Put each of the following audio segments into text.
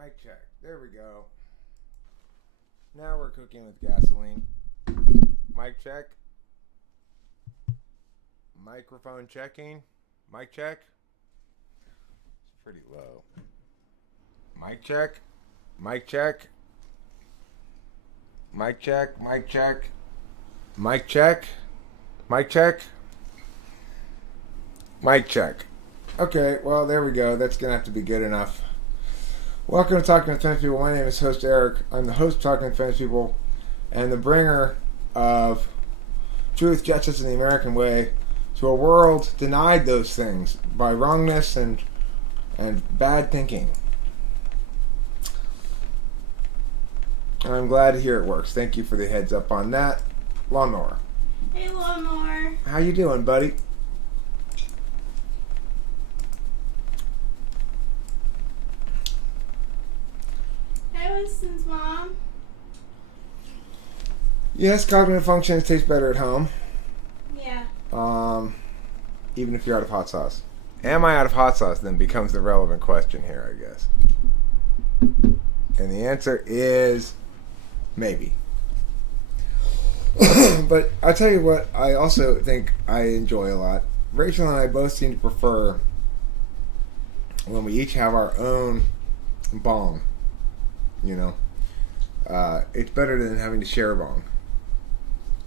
Mic check. There we go. Now we're cooking with gasoline. Mic check. Microphone checking. Mic check. It's pretty low. Mic check. Mic check. Mic check. Mic check. Mic check. Mic check. Mic check. Okay, well, there we go. That's going to have to be good enough. Welcome to Talking with Famous People. My name is host Eric. I'm the host of Talking with Famous People and the bringer of truth, justice, and the American way to a world denied those things by wrongness and bad thinking. And I'm glad to hear it works. Thank you for the heads up on that. Lawnmower. Hey, Lawnmower. How you doing, buddy? Hey, Winston's mom. Yes, cognitive functions taste better at home. Yeah. Even if you're out of hot sauce. Am I out of hot sauce then becomes the relevant question here, I guess. And the answer is maybe. But I'll tell you what I also think I enjoy a lot. Rachel and I both seem to prefer when we each have our own bong. You know? It's better than having to share a bong.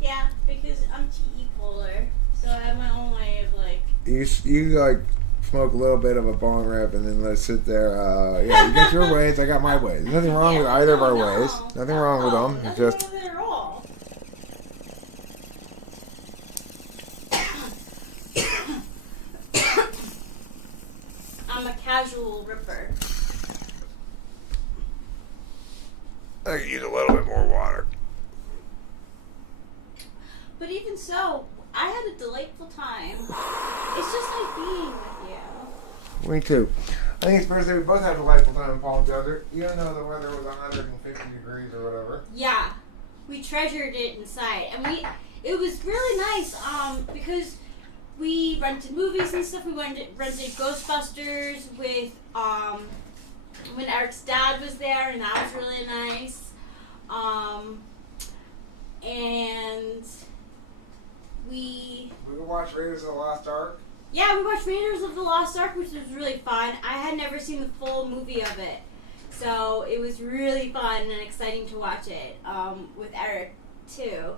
Yeah, because I'm TE polar, so I have my own way of like... You like smoke a little bit of a bong rip and then let's sit there. Yeah, you get your ways, I got my ways. There's nothing wrong with either of our ways. Nothing wrong with them. It's just... Nothing wrong with it at all. I'm a casual ripper. I could use a little bit more water. But even so, I had a delightful time. It's just like being with you. Me too. I think it's fair to say we both had a delightful time in Palm Desert. Even though the weather was 150 degrees or whatever. Yeah, we treasured it inside, and it was really nice. Because we rented movies and stuff. We rented Ghostbusters with when Eric's dad was there, and that was really nice. And we could watch Raiders of the Lost Ark. Yeah, we watched Raiders of the Lost Ark, which was really fun. I had never seen the full movie of it, so it was really fun and exciting to watch it with Eric too.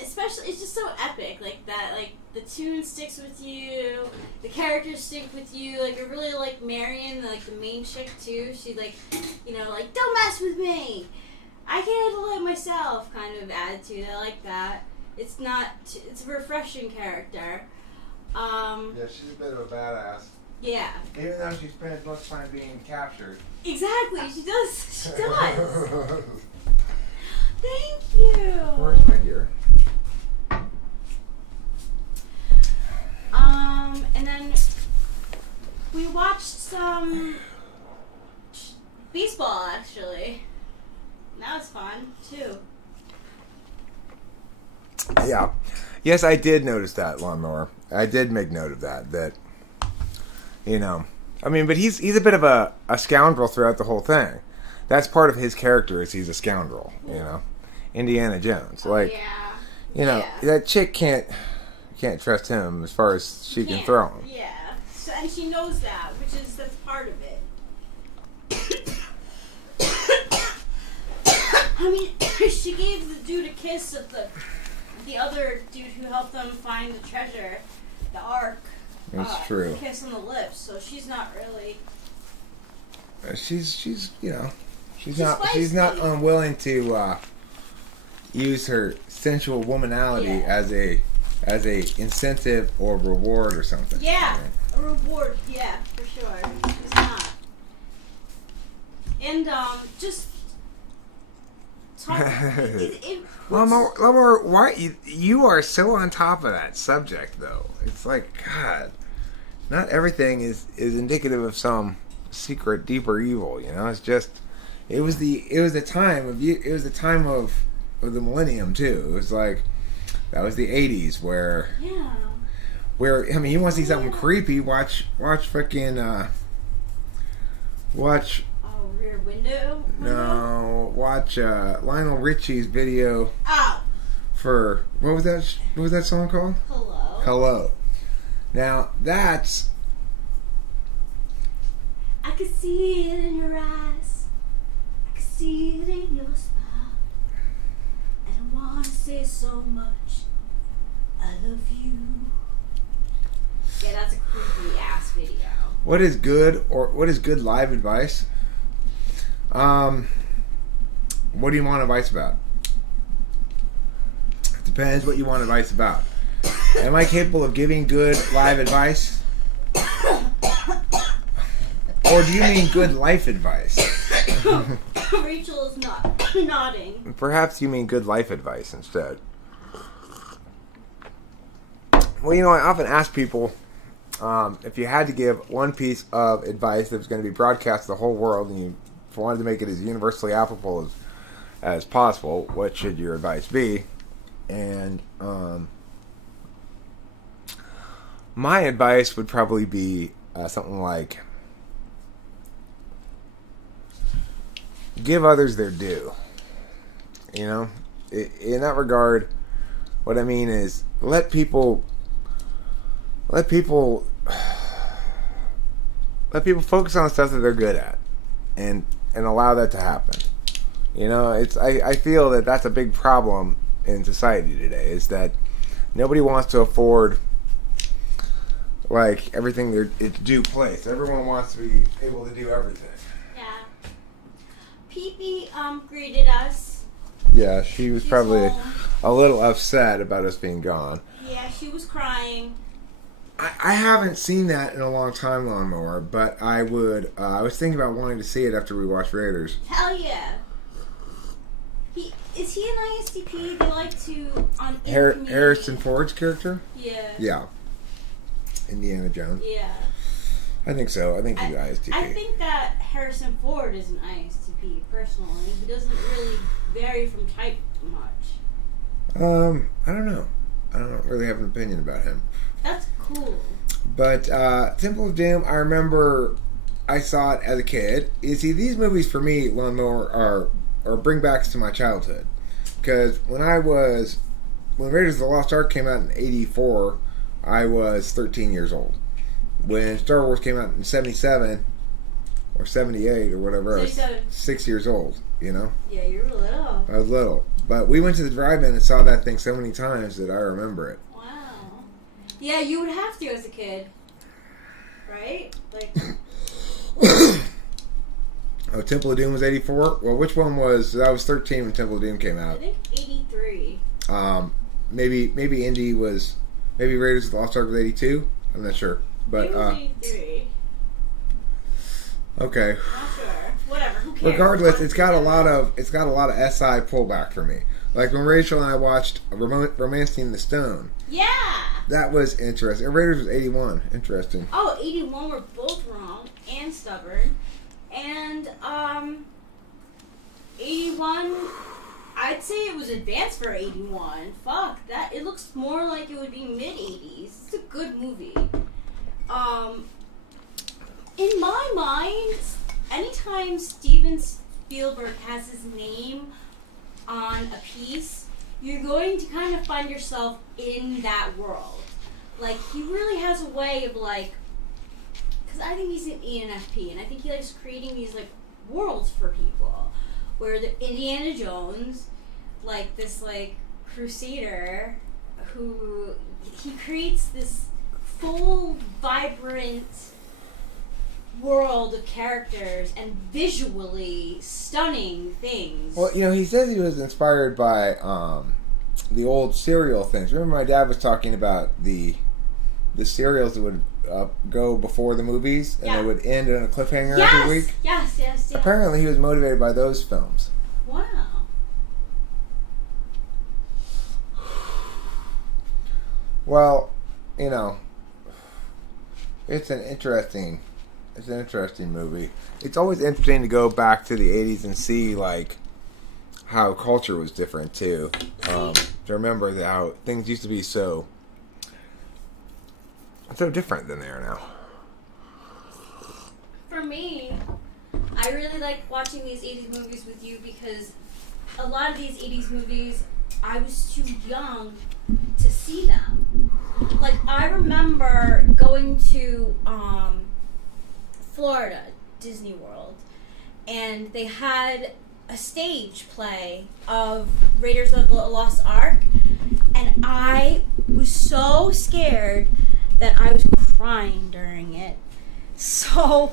Especially, it's just so epic, like that. Like the tune sticks with you, the characters stick with you. Like I really like Marion, like the main chick too. She like, like don't mess with me. I can handle it myself kind of attitude. I like that. It's a refreshing character. Yeah, she's a bit of a badass. Yeah. Even though she spends most time being captured. Exactly, she does. She does. Thank you. Of course, my dear. And then we watched some baseball actually. That was fun too. Yeah. Yes, I did notice that, Lawnmower. I did make note of that. That, but he's a bit of a scoundrel throughout the whole thing. That's part of his character is he's a scoundrel, Indiana Jones. That chick can't trust him as far as she can throw him. Yeah. So, and she knows that's part of it. I mean, she gave the dude a kiss at the other dude who helped them find the treasure, the Ark. That's true. A kiss on the lips, so she's not really. She's not unwilling to use her sensual womanality as a incentive or reward or something. Yeah, a reward. Yeah, for sure. She's not. And just. Lawnmower, why you are so on top of that subject though? It's like, God, not everything is indicative of some secret deeper evil. It's just it was the time of the millennium too. It was like that was the 80s where you want to see something creepy? Watch freaking Watch. Oh, Rear Window? No, watch Lionel Richie's video Oh, for what was that? What was that song called? hello. Hello. Now that's I could see it in your eyes. I could see it in your smile. I don't want to say so much. I love you. Yeah, that's a creepy ass video. what is good live advice. What do you want advice about? It depends what you want advice about. Am I capable of giving good live advice? Or do you mean good life advice? Rachel is not nodding. Perhaps you mean good life advice instead. Well, I often ask people if you had to give one piece of advice that was going to be broadcast to the whole world and you wanted to make it as universally applicable as possible, what should your advice be? And my advice would probably be something like, give others their due. In that regard, what I mean is let people focus on the stuff that they're good at, and allow that to happen. I feel that that's a big problem in society today. Is that nobody wants to afford like everything its due place. Everyone wants to be able to do everything. Yeah. Pee greeted us. Yeah, she was She's probably home. a little upset about us being gone. Yeah, she was crying. I haven't seen that in a long time, Lawnmower, but I would. I was thinking about wanting to see it after we watched Raiders. Hell yeah. Is he an ISTP? They like to on Harrison Ford's character? Yeah. Yeah. Indiana Jones. Yeah. I think so. I think he's ISTP. I think that Harrison Ford is an ISTP personally. He doesn't really vary from type much. I don't know. I don't really have an opinion about him. That's cool. But Temple of Doom, I remember I saw it as a kid. You see, these movies for me, Lawnmower, are bringbacks to my childhood. Because when Raiders of the Lost Ark came out in '84, I was 13 years old. When Star Wars came out in '77 or '78 or whatever, I was 6 years old. Yeah, you're little. I was little. But we went to the drive-in and saw that thing so many times that I remember it. Wow. Yeah, you would have to as a kid. Right? Like... Oh, Temple of Doom was '84? Well, which one was... I was 13 when Temple of Doom came out. I think '83. Maybe Indy was... Maybe Raiders of the Lost Ark was '82? I'm not sure. But, it was '83. Okay. Not sure. Whatever, who cares? Regardless, it's got a lot of SI pullback for me. Like when Rachel and I watched Romancing the Stone. Yeah! That was interesting. Raiders was '81. Interesting. Oh, 81, we're both wrong and stubborn. And, 81, I'd say it was advanced for 81. Fuck, that, it looks more like it would be mid-80s. It's a good movie. In my mind, anytime Steven Spielberg has his name on a piece, you're going to kind of find yourself in that world. Like, he really has a way of, like, because I think he's an ENFP, and I think he likes creating these, like, worlds for people, where the Indiana Jones, like, this, like, crusader, who, he creates this full, vibrant world of characters and visually stunning things. Well, he says he was inspired by the old serial things. Remember my dad was talking about the serials that would go before the movies, and they would end on a cliffhanger every week. Yes. Apparently he was motivated by those films. Wow. Well, it's an interesting movie. It's always interesting to go back to the 80s and see, like, how culture was different, too. To remember how things used to be so different than they are now. For me, I really like watching these 80s movies with you because a lot of these 80s movies, I was too young to see them. Like, I remember going to Florida, Disney World, and they had a stage play of Raiders of the Lost Ark, and I was so scared that I was crying during it. So,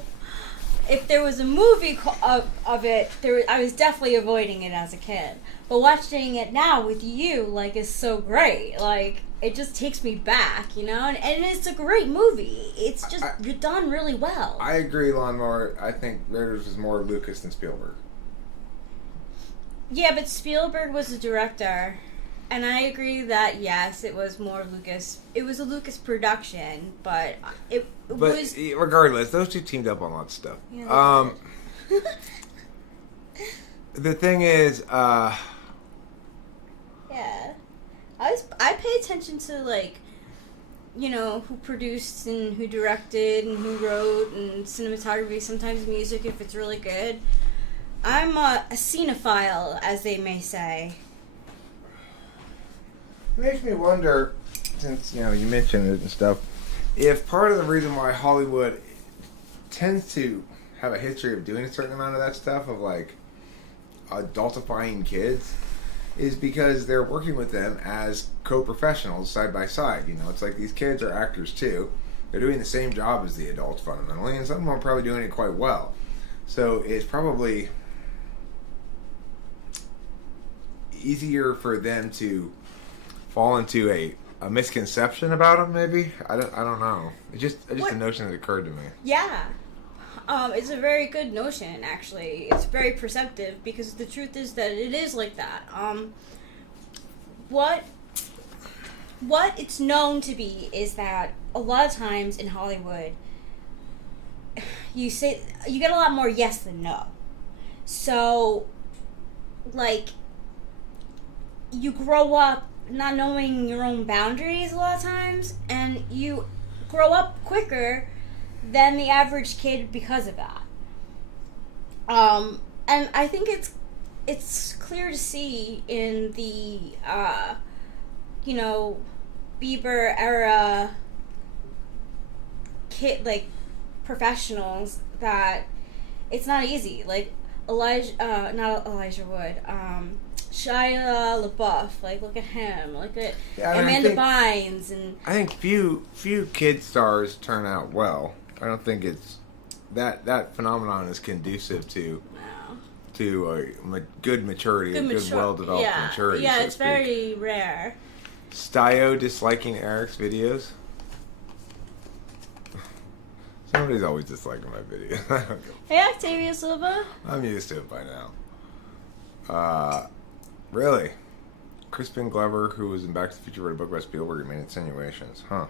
if there was a movie of it, I was definitely avoiding it as a kid. But watching it now with you, like, is so great. Like, it just takes me back, you know? And it's a great movie. It's just, you're done really well. I agree, Lawnmower. I think Raiders is more Lucas than Spielberg. Yeah, but Spielberg was the director. And I agree that, yes, it was more Lucas. It was a Lucas production, but it was... regardless, those two teamed up on lots of stuff. Yeah, the thing is, yeah. I pay attention to, like, you know, who produced and who directed and who wrote and cinematography, sometimes music if it's really good. I'm a cinephile, as they may say. it makes me wonder, since, you know, you mentioned it and stuff, if part of the reason why Hollywood tends to have a history of doing a certain amount of that stuff, of, like, adultifying kids, is because they're working with them as co-professionals side by side. You know, it's like these kids are actors too. They're doing the same job as the adults fundamentally, and some of them are probably doing it quite well. So it's probably easier for them to fall into a misconception about them. Maybe I don't know. It's just a notion that occurred to me. Yeah. It's a very good notion, actually. It's very perceptive, because the truth is that it is like that. What it's known to be is that a lot of times in Hollywood, you get a lot more yes than no. So, like, you grow up not knowing your own boundaries a lot of times, and you grow up quicker than the average kid because of that. And I think it's clear to see in the you know, Bieber era kid, like, professionals, that it's not easy. Like not Elijah Wood, Shia LaBeouf, like, look at him, look at Amanda Bynes, and I think few kid stars turn out well. I don't think it's that phenomenon is conducive to a good maturity, good well-developed maturity. Yeah, so it's very rare. Stio disliking Eric's videos. Somebody's always disliking my videos. I don't know. Hey, Octavia Silva. I'm used to it by now. Really? Crispin Glover, who was in Back to the Future, wrote a book about Spielberg and made insinuations. Huh.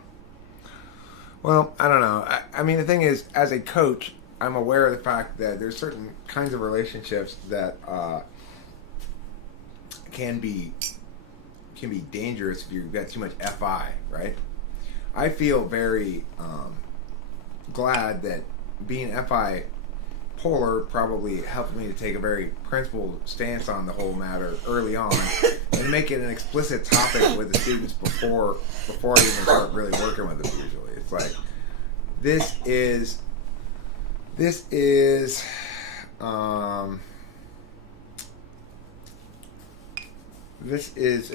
Well, I don't know. I mean, the thing is, as a coach, I'm aware of the fact that there's certain kinds of relationships that can be dangerous if you've got too much FI, right? I feel very glad that being FI polar probably helped me to take a very principled stance on the whole matter early on and make it an explicit topic with the students before I even start really working with them. Usually it's like this is an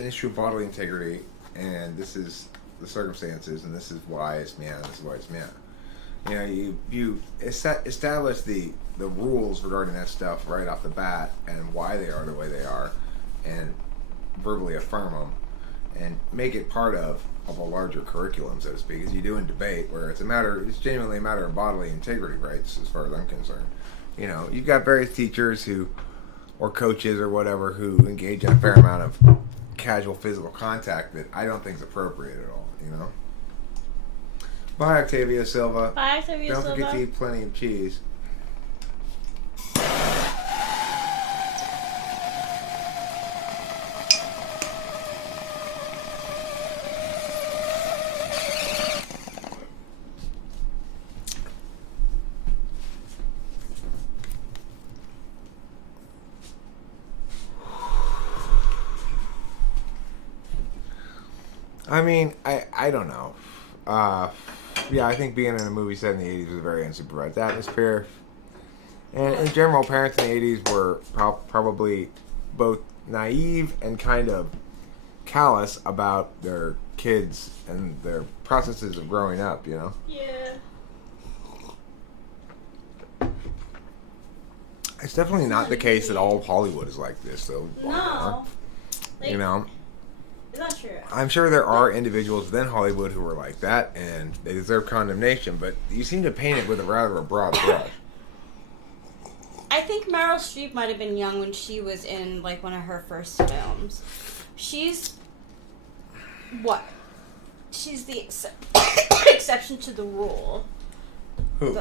issue of bodily integrity, and this is the circumstances, and this is why it's meow, and this is why it's meow. You know, you establish the rules regarding that stuff right off the bat, and why they are the way they are, and verbally affirm them, and make it part of a larger curriculum, so to speak, as you do in debate, where it's genuinely a matter of bodily integrity rights, as far as I'm concerned. You know, you've got various teachers or coaches or whatever, who engage in a fair amount of casual physical contact that I don't think is appropriate at all, you know? Bye, Octavia Silva. Bye, Octavia Silva. Don't forget to eat plenty of cheese. I mean, I don't know. Yeah, I think being in a movie set in the 80s was a very unsupervised atmosphere. And in general, parents in the 80s were probably both naive and kind of callous about their kids and their processes of growing up, you know? Yeah. It's definitely not the case that all of Hollywood is like this, though. No. Like, You know? it's not true. I'm sure there are individuals within Hollywood who are like that, and they deserve condemnation, but you seem to paint it with a rather broad brush. I think Meryl Streep might have been young when she was in, like, one of her first films. She's... what? She's the exception to the rule. Who?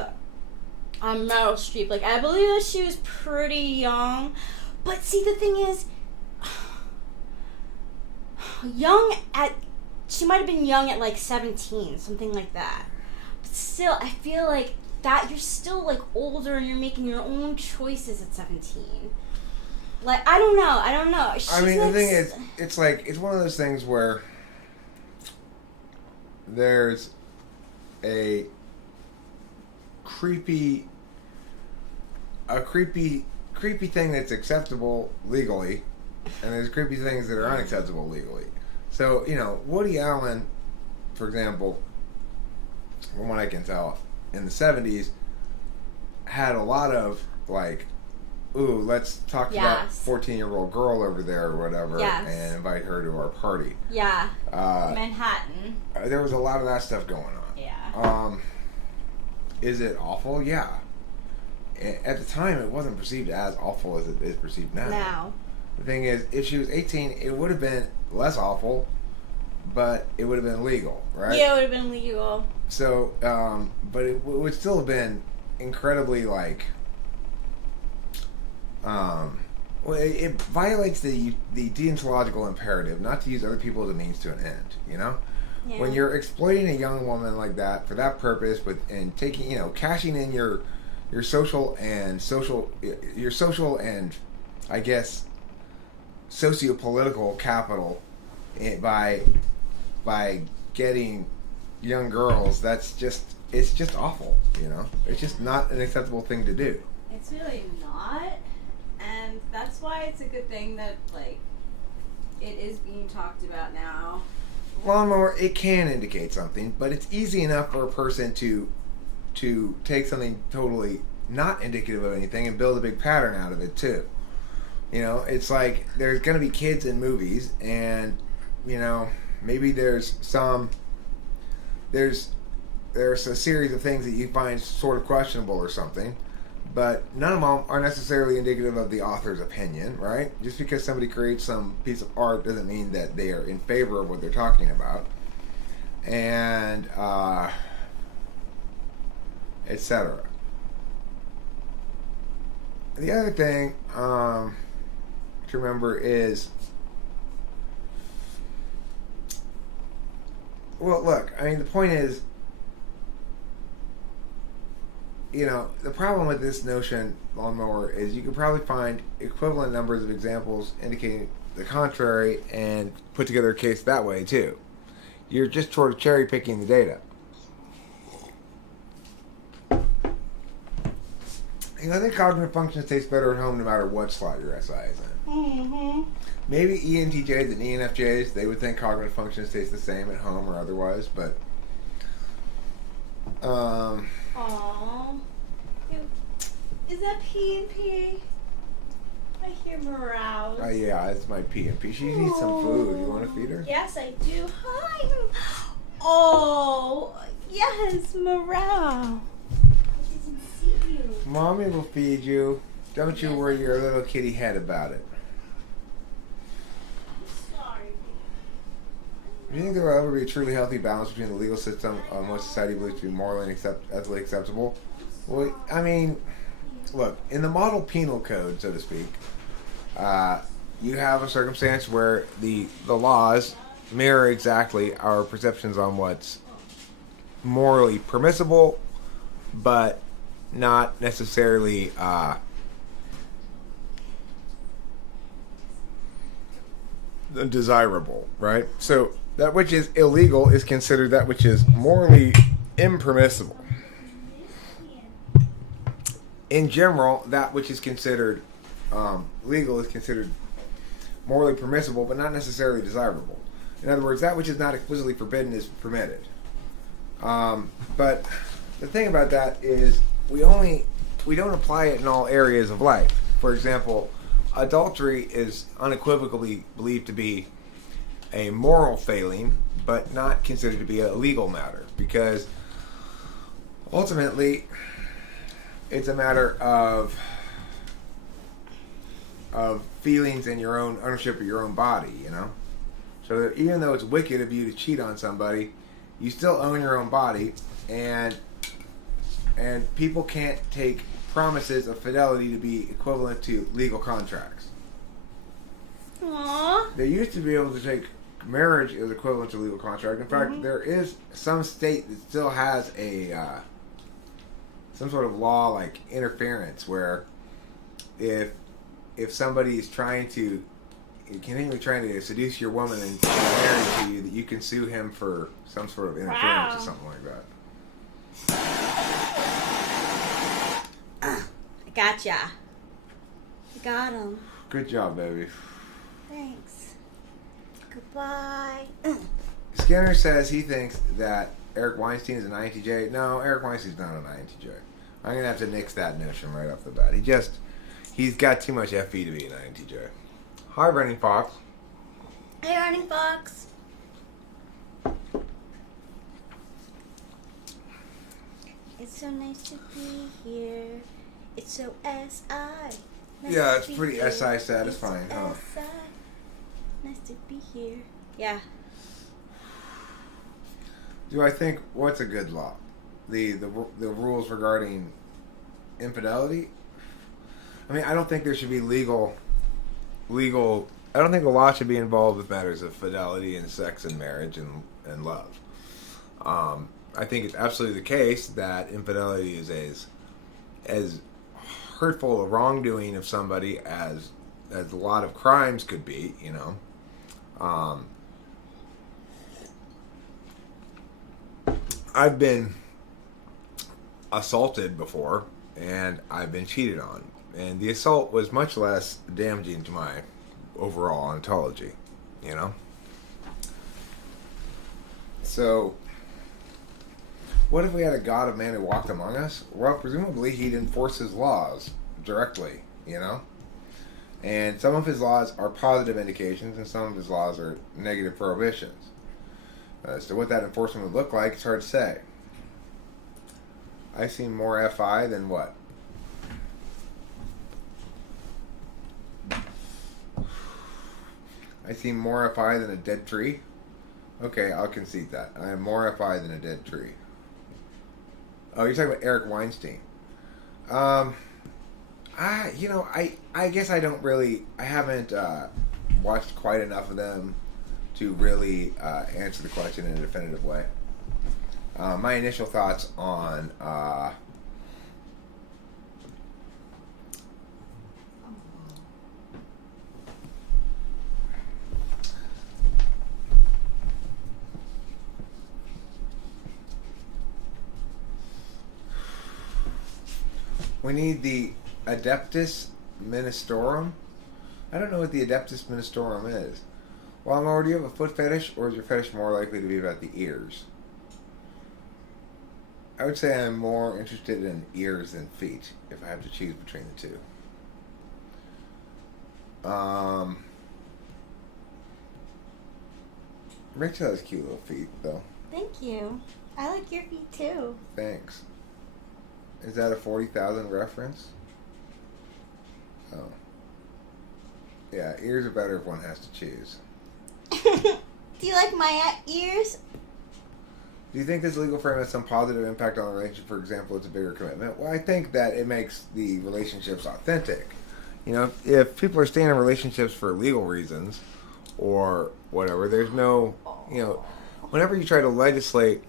Meryl Streep. Like, I believe that she was pretty young. But see, the thing is... she might have been young at, like, 17. Something like that. But still, I feel like that you're still, like, older and you're making your own choices at 17. Like, I don't know. She's I mean, like, the thing is, it's like, it's one of those things where there's a creepy thing that's acceptable legally, and there's creepy things that are unacceptable legally. So, you know, Woody Allen, for example, from what I can tell, in the 70s, had a lot of, like, ooh, let's talk to that 14-year-old girl over there or whatever, and invite her to our party. Yeah. Manhattan. There was a lot of that stuff going on. Yeah. Is it awful? Yeah. At the time, it wasn't perceived as awful as it is perceived now. Now. The thing is, if she was 18, it would have been less awful, but it would have been legal, right? Yeah, it would have been legal. So, but it would still have been incredibly, like, well, it violates the deontological imperative not to use other people as a means to an end, you know? Yeah. When you're exploiting a young woman like that for that purpose, and taking, you know, cashing in your social and I guess socio-political capital by getting young girls, it's just awful, you know? It's just not an acceptable thing to do. It's really not, and that's why it's a good thing that, like, it is being talked about now. Lawnmower, it can indicate something, but it's easy enough for a person to take something totally not indicative of anything and build a big pattern out of it too. You know, it's like there's going to be kids in movies, and you know, maybe there's a series of things that you find sort of questionable or something, but none of them are necessarily indicative of the author's opinion, right? Just because somebody creates some piece of art doesn't mean that they are in favor of what they're talking about, and etc. The other thing to remember is, well, look, I mean, the point is, you know, the problem with this notion, Lawnmower, is you can probably find equivalent numbers of examples indicating the contrary and put together a case that way, too. You're just sort of cherry picking the data. You know, I think cognitive functions taste better at home no matter what slot your SI is in. Mm-hmm. Maybe ENTJs and ENFJs, they would think cognitive functions taste the same at home or otherwise, but Aww. Is that P&P? I hear Morale. yeah, it's my P&P. She needs some food. You want to feed her? Yes, I do. Hi. Oh, yes, Morale. I didn't see you. Mommy will feed you. Don't you worry your little kitty head about it. I'm sorry. Do you think there will ever be a truly healthy balance between the legal system and what society believes to be morally and ethically acceptable? Well, I mean, look, in the model penal code, so to speak, you have a circumstance where the laws mirror exactly our perceptions on what's morally permissible, but not necessarily desirable, right? So that which is illegal is considered that which is morally impermissible. In general, that which is considered legal is considered morally permissible, but not necessarily desirable. In other words, that which is not explicitly forbidden is permitted. But the thing about that is we don't apply it in all areas of life. For example, adultery is unequivocally believed to be a moral failing, but not considered to be a legal matter, because ultimately it's a matter of feelings and your own ownership of your own body, you know? So that even though it's wicked of you to cheat on somebody, you still own your own body, and people can't take promises of fidelity to be equivalent to legal contracts. Aww. They used to be able to take marriage as equivalent to legal contract. In fact, there is some state that still has a some sort of law like interference, where if somebody is continually trying to seduce your woman and get married to you, that you can sue him for some sort of interference or something like that. I gotcha. I got him. Good job, baby. Thanks. Goodbye. Skinner says he thinks that Eric Weinstein is an INTJ. No, Eric Weinstein's not an INTJ. I'm going to have to nix that notion right off the bat. He's got too much FE to be an INTJ. Hi, Running Fox. Hey, Running Fox. It's so nice to be here. It's so SI. Yeah, it's pretty SI satisfying, huh? SI. Nice to be here. Yeah. Do I think what's a good law? The rules regarding infidelity? I mean, I don't think there should be legal. I don't think the law should be involved with matters of fidelity and sex and marriage and love. I think it's absolutely the case that infidelity is as hurtful a wrongdoing of somebody as a lot of crimes could be. You know, I've been assaulted before, and I've been cheated on. And the assault was much less damaging to my overall ontology, you know? So, what if we had a God of man who walked among us? Well, presumably he'd enforce his laws directly, you know? And some of his laws are positive indications, and some of his laws are negative prohibitions. As to what that enforcement would look like, it's hard to say. I've seen more FI than what? I see more FI than a dead tree. Okay, I'll concede that. I am more FI than a dead tree. Oh, you're talking about Eric Weinstein. I guess I haven't watched quite enough of them to really answer the question in a definitive way. My initial thoughts on we need the Adeptus Ministorum. I don't know what the Adeptus Ministorum is. Well, Laura, do you have a foot fetish, or is your fetish more likely to be about the ears? I would say I'm more interested in ears than feet, if I have to choose between the two. Rachel has cute little feet, though. Thank you. I like your feet too. Thanks. Is that a 40,000 reference? Oh. Yeah, ears are better if one has to choose. Do you like my ears? Do you think this legal frame has some positive impact on the relationship? For example, it's a bigger commitment. Well, I think that it makes the relationships authentic. You know, if people are staying in relationships for legal reasons or whatever, there's no, whenever you try to legislate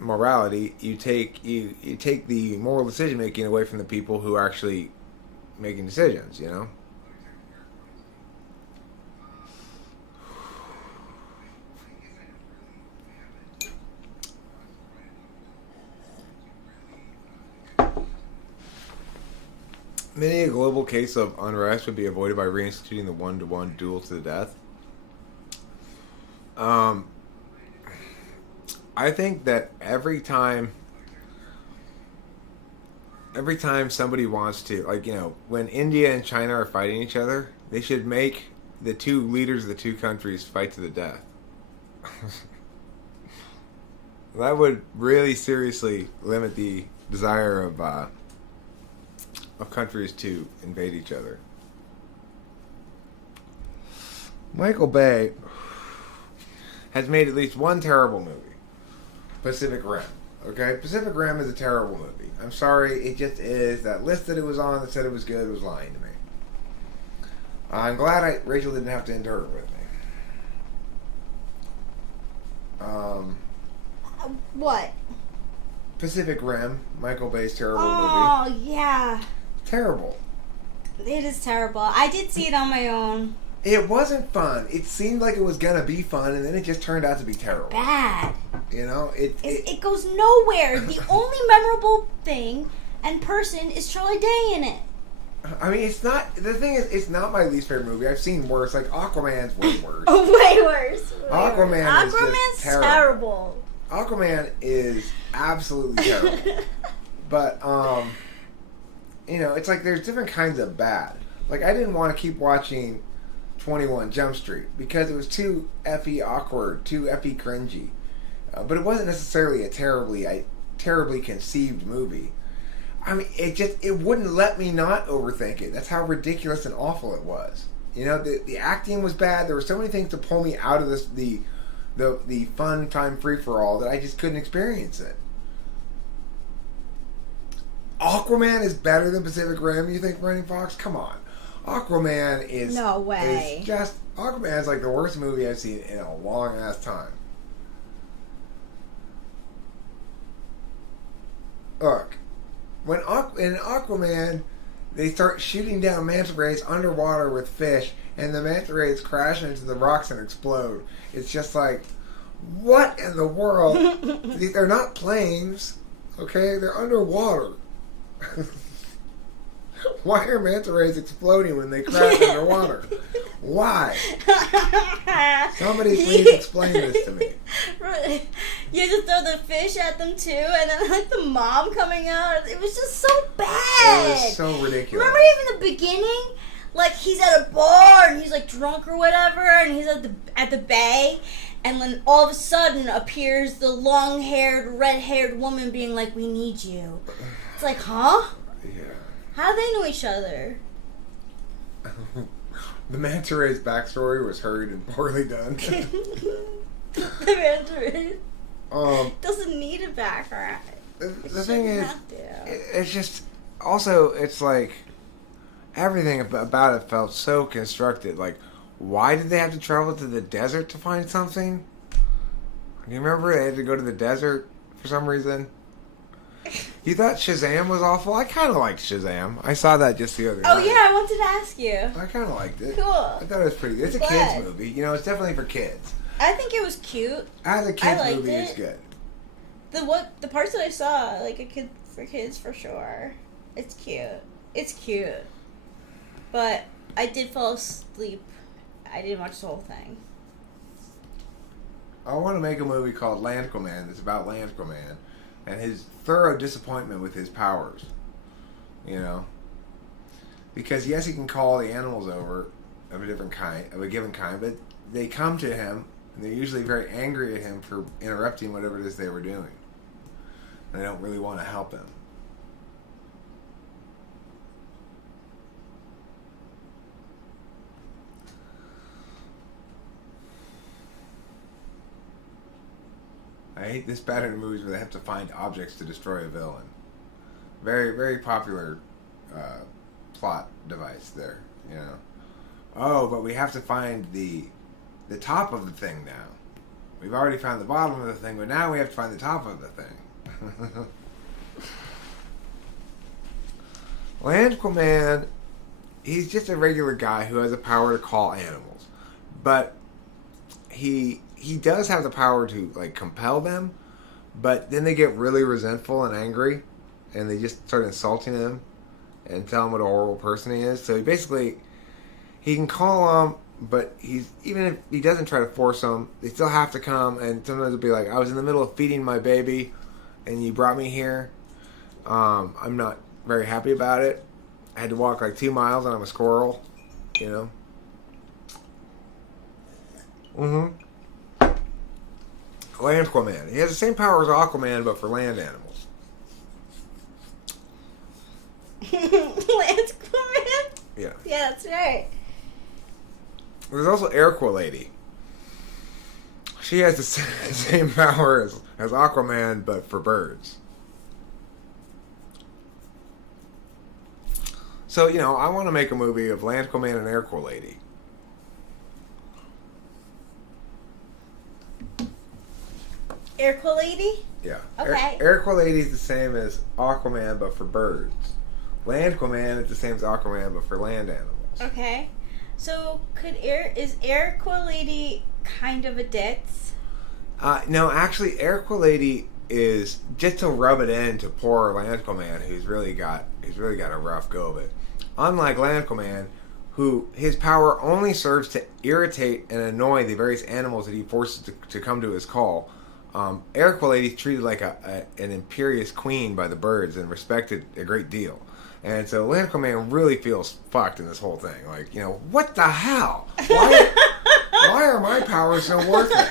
morality, you take the moral decision making away from the people who are actually making decisions, you know? Many a global case of unrest would be avoided by reinstituting the one-to-one duel to the death. I think that every time somebody wants to, like, when India and China are fighting each other, they should make the two leaders of the two countries fight to the death. That would really seriously limit the desire of countries to invade each other. Michael Bay has made at least one terrible movie. Pacific Rim. Okay? Pacific Rim is a terrible movie. I'm sorry, it just is. That list that it was on that said it was good was lying to me. I'm glad Rachel didn't have to endure it with me. What? Pacific Rim, Michael Bay's terrible movie. Oh, yeah. Terrible. It is terrible. I did see it on my own. It wasn't fun. It seemed like it was gonna be fun, and then it just turned out to be terrible. Bad. It goes nowhere. The only memorable thing and person is Charlie Day in it. I mean, it's not. The thing is, it's not my least favorite movie. I've seen worse. Like Aquaman's way worse. Oh, way worse. Aquaman's Aquaman's terrible. terrible. Aquaman is absolutely terrible. But it's like there's different kinds of bad. Like I didn't want to keep watching 21 Jump Street because it was too effing awkward, too effing cringy. But it wasn't necessarily a terribly conceived movie. I mean, it wouldn't let me not overthink it. That's how ridiculous and awful it was. The acting was bad. There were so many things to pull me out of the fun time free for all that I just couldn't experience it. Aquaman is better than Pacific Rim, you think, Brendan Fox? Come on. Aquaman is... No way. Aquaman is like the worst movie I've seen in a long ass time. Look, in Aquaman, they start shooting down manta rays underwater with fish, and the manta rays crash into the rocks and explode. It's just like, what in the world? They're not planes, okay? They're underwater. Why are manta rays exploding when they crash underwater? Why? Somebody please explain this to me. You just throw the fish at them too, and then like the mom coming out. It was just so bad. It was so ridiculous. Remember even the beginning? Like he's at a bar and he's like drunk or whatever, and he's at the bay, and then all of a sudden appears the long-haired, red-haired woman being like, "We need you." It's like, huh? Yeah. How do they know each other? The manta ray's backstory was hurried and poorly done. The manta ray doesn't need a background. The thing is, it's just also it's like everything about it felt so constructed. Like, why did they have to travel to the desert to find something? Do you remember they had to go to the desert for some reason? You thought Shazam was awful? I kind of liked Shazam. I saw that just the other night. Oh yeah, I wanted to ask you. I kind of liked it. Cool. I thought it was pretty good. It's a kids movie. It's definitely for kids. I think it was cute. As a kids movie, it's good. The parts that I saw, like for kids for sure. It's cute. It's cute. But I did fall asleep. I didn't watch the whole thing. I want to make a movie called Landcoman that's about Landcoman and his thorough disappointment with his powers. Because yes, he can call the animals over of a given kind, but they come to him and they're usually very angry at him for interrupting whatever it is they were doing. And they don't really want to help him. I hate this pattern of movies where they have to find objects to destroy a villain. Very, very popular plot device there, Oh, but we have to find the top of the thing now. We've already found the bottom of the thing, but now we have to find the top of the thing. Landquaman, he's just a regular guy who has the power to call animals. But he does have the power to compel them, but then they get really resentful and angry and they just start insulting him and tell him what a horrible person he is. So he can call them, but even if he doesn't try to force them, they still have to come. And sometimes it'll be like, I was in the middle of feeding my baby, and you brought me here. I'm not very happy about it. I had to walk like 2 miles, and I'm a squirrel. You know. Aquaman. He has the same power as Aquaman, but for land animals. Lance Aquaman? Yeah. Yeah, that's right. There's also Airqualady. She has the same power as Aquaman, but for birds. So, I want to make a movie of Land Aquaman and Airqualady. Airqualady? Yeah. Okay. Airqualady is the same as Aquaman, but for birds. Land Aquaman is the same as Aquaman, but for land animals. Okay. So, is Airqualady kind of a ditz? No, actually, Airqualady is just to rub it in to poor Land Aquaman, who's really got a rough go of it. Unlike Land Aquaman, who his power only serves to irritate and annoy the various animals that he forces to come to his call. Airqualady is treated like an imperious queen by the birds and respected a great deal. And so Land Aquaman really feels fucked in this whole thing. Like, what the hell? Why are my powers so worth it?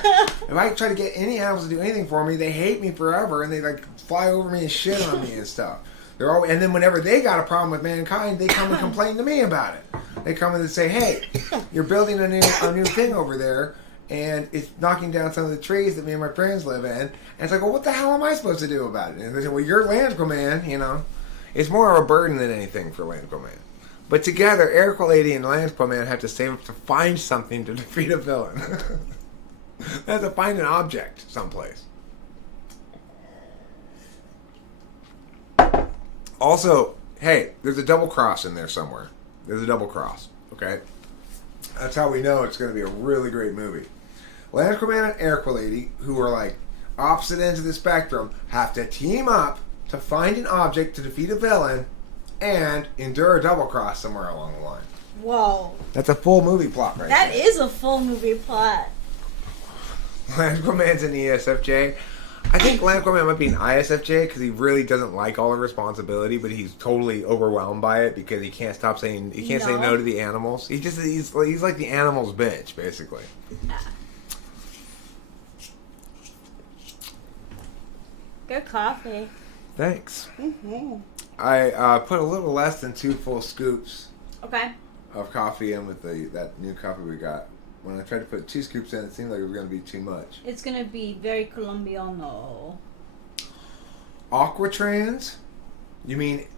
If I try to get any animals to do anything for me, they hate me forever and they fly over me and shit on me and stuff. And then whenever they got a problem with mankind, they come and complain to me about it. They come in and say, "Hey, you're building a new thing over there, and it's knocking down some of the trees that me and my friends live in." And it's like, well, what the hell am I supposed to do about it? And they say, well, you're Land Aquaman, It's more of a burden than anything for Land Aquaman. But together, Airqualady and Land Aquaman have to save up to find something to defeat a villain. They have to find an object someplace. Also, hey, there's a double cross in there somewhere. There's a double cross, okay? That's how we know it's going to be a really great movie. Land Aquaman and Airqualady, who are like opposite ends of the spectrum, have to team up to find an object to defeat a villain and endure a double cross somewhere along the line. Whoa. That's a full movie plot right That there. is a full movie plot. Land Aquaman's an ESFJ. I think Land Aquaman might be an ISFJ because he really doesn't like all the responsibility, but he's totally overwhelmed by it because he can't stop saying say no to the animals. He's like the animals' bitch, basically. Good coffee. Thanks. Mm-hmm. I put a little less than 2 full scoops Okay. of coffee in with that new coffee we got. When I tried to put 2 scoops in, it seemed like it was going to be too much. It's gonna be very Colombiano. Aquatrans? You mean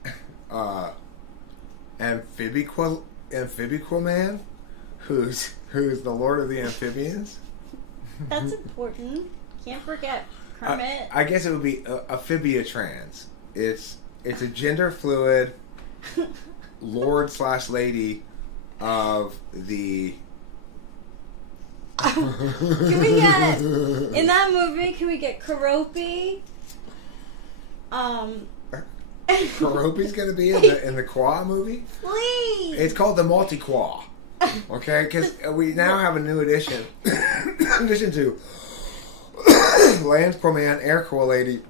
Amphibiquaman? Who's the Lord of the Amphibians? That's important. Can't forget Kermit. I guess it would be Amphibiatrans. It's a gender fluid Lord/lady of the. Can we get in that movie? Can we get Karopi? Karopi's gonna be in the Qua movie. Please. It's called the Multi-Qua. Okay, because we now have a new addition. In addition to Land Aquaman, Airqualady,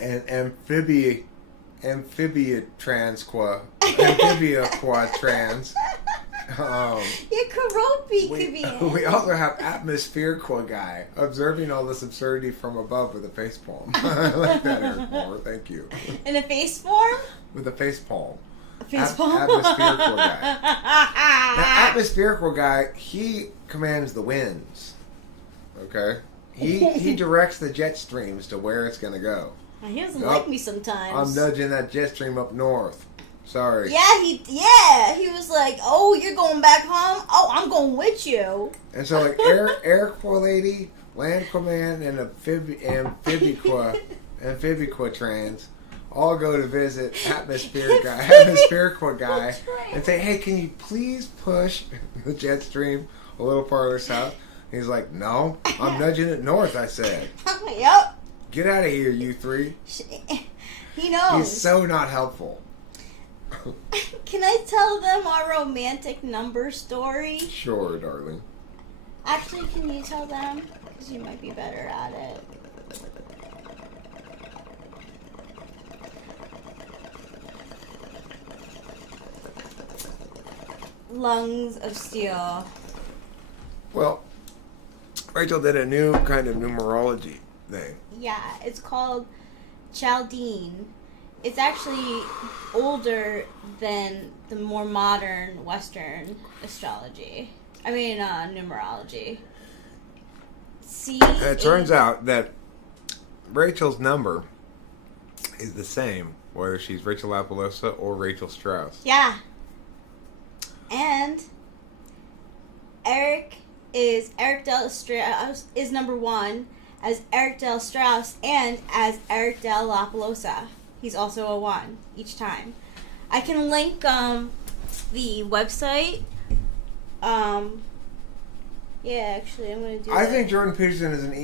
and Amphibia-Qua-Trans. Karopi could be in. We also have Atmosphere-Qua guy observing all this absurdity from above with a face palm. I like that, Eric Moore. Thank you. In a face form? With a face palm. Face palm? Atmosphere-Qua guy. Now, Atmosphere-Qua guy, he commands the winds. Okay? He directs the jet streams to where it's going to go. He doesn't like me sometimes. I'm nudging that jet stream up north. Sorry. Yeah, he was like, "Oh, you're going back home? Oh, I'm going with you." And so, like, Airqualady, Land Aquaman, and Amphibiquatrans all go to visit Atmosphere-Qua guy, and say, "Hey, can you please push the jet stream a little farther south?" He's like, "No, I'm nudging it north." I said, Yep. "Get out of here, you 3." He knows. He's so not helpful. Can I tell them our romantic number story? Sure, darling. Actually, can you tell them? Because you might be better at it. Lungs of Steel. Well, Rachel did a new kind of numerology thing. Yeah, it's called Chaldean. It's actually older than the more modern Western astrology. I mean, numerology. And it turns out that Rachel's number is the same, whether she's Rachel Lapalosa or Rachel Strauss. Yeah. And Eric Del Strauss is number 1 as Eric Del Strauss and as Eric Del Lapalosa. He's also a 1 each time. I can link the website. Yeah, actually, I'm gonna do. I think Jordan Peterson is an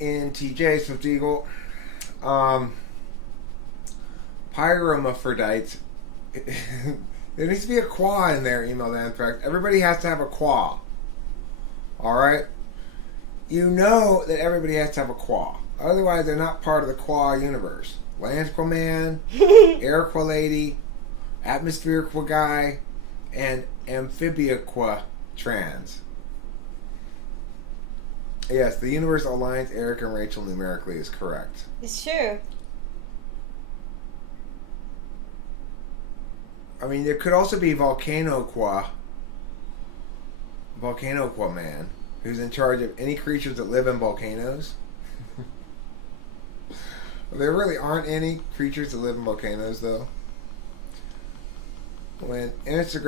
ENTJ, Swift Eagle. Pyromaphrodite. There needs to be a qua in there, emailed Anthrax. Everybody has to have a qua. Alright? You know that everybody has to have a qua. Otherwise, they're not part of the qua universe. Landsqua Man, Airqua Lady, Atmospherequa Guy, and Amphibiaqua Trans. Yes, the universe aligns Eric and Rachel numerically is correct. It's true. I mean, there could also be Volcanoqua Man, who's in charge of any creatures that live in volcanoes. There really aren't any creatures that live in volcanoes, though. When Rachel's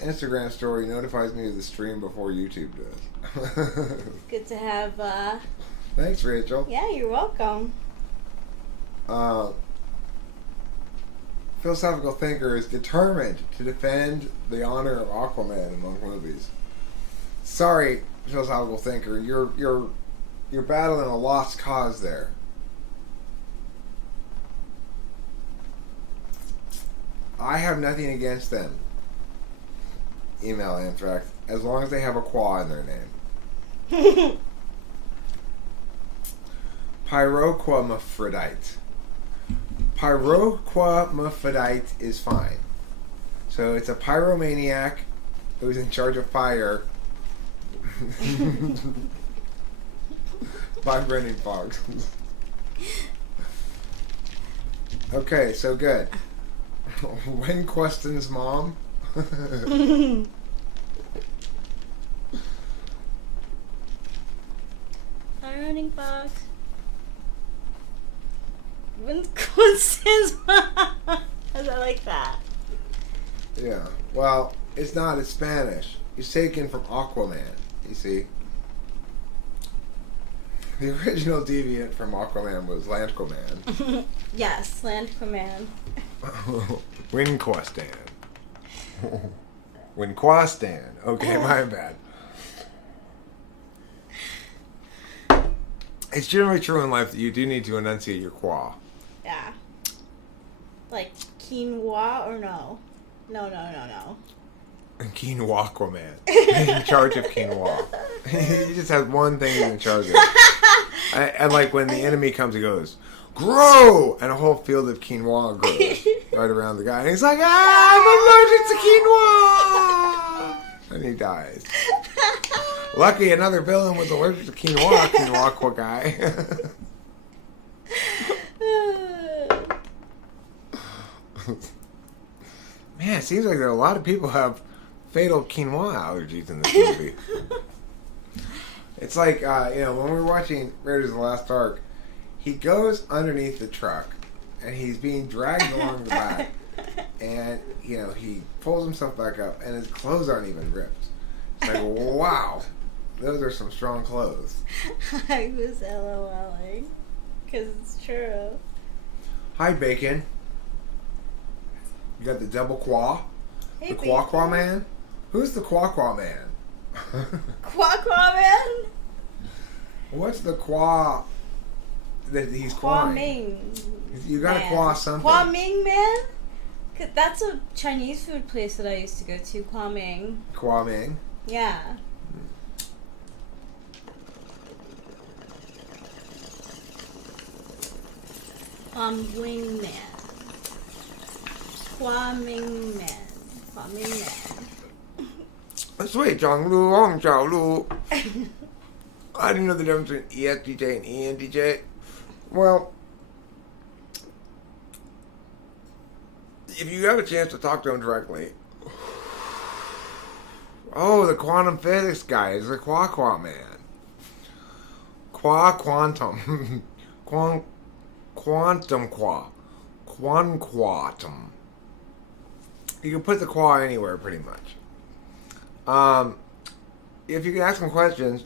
Instagram story notifies me of the stream before YouTube does. Good to have. Thanks, Rachel. Yeah, you're welcome. Philosophical thinker is determined to defend the honor of Aquaman among movies. Sorry, philosophical thinker, you're battling a lost cause there. I have nothing against them. Email Anthrax, as long as they have a qua in their name. Pyroquamaphrodite. Pyroquamaphrodite is fine. So it's a pyromaniac who's in charge of fire. By Brendan Fox. Okay, so good. When Queston's mom. Running Fox. When Queston's mom. I like that. Yeah. Well, it's not. It's Spanish. It's taken from Aquaman. You see. The original deviant from Aquaman was Landquaman. Yes, Landquaman. Winquastan. Winquastan. Okay, my bad. It's generally true in life that you do need to enunciate your qua. Yeah. Like quinoa or no? No. Quinoa Aquaman. He's in charge of quinoa. He just has one thing he's in charge of. And like when the enemy comes, he goes, grow! And a whole field of quinoa grows right around the guy. And he's like, I'm allergic to quinoa! And he dies. Lucky another villain was allergic to quinoa, Quinoa guy. Man, it seems like there are a lot of people who have fatal quinoa allergies in this movie. It's like, when we were watching Raiders of the Lost Ark, he goes underneath the truck, and he's being dragged along the back, and, he pulls himself back up, and his clothes aren't even ripped. It's like, wow, those are some strong clothes. I was LOLing, because it's true. Hi, Bacon. You got the double qua? Hey, the Qua Man? Who's the Qua Man? Qua Man? What's the qua that he's Qua quaing? Ming. You gotta man. qua something. Qua Ming Man? 'Cause that's a Chinese food place that I used to go to, Kwaming. Kwaming. Yeah. Wingman. Kwaming Man. Kwaming Man. Sweet Chong Lu, Hong Chao Lu. I didn't know the difference between ESTJ and ENTJ. Well, if you have a chance to talk to him directly. Oh, the quantum physics guy is the Qua man. Quantum. Quantum Qua. Quantum. You can put the Qua anywhere, pretty much. If you can ask him questions,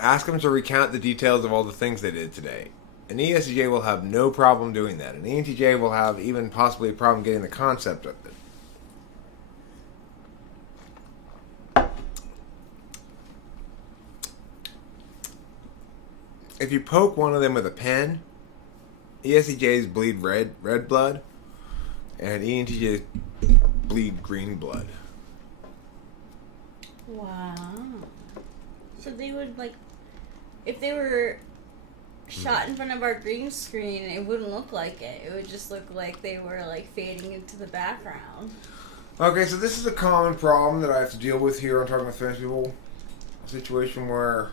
ask him to recount the details of all the things they did today. An ESTJ will have no problem doing that. An ENTJ will have even possibly a problem getting the concept of it. If you poke one of them with a pen, ESTJs bleed red blood, and ENTJs bleed green blood. Wow. So they would, like, if they were shot in front of our green screen, it wouldn't look like it. It would just look like they were, like, fading into the background. Okay, so this is a common problem that I have to deal with here on Talking with Famous People. A situation where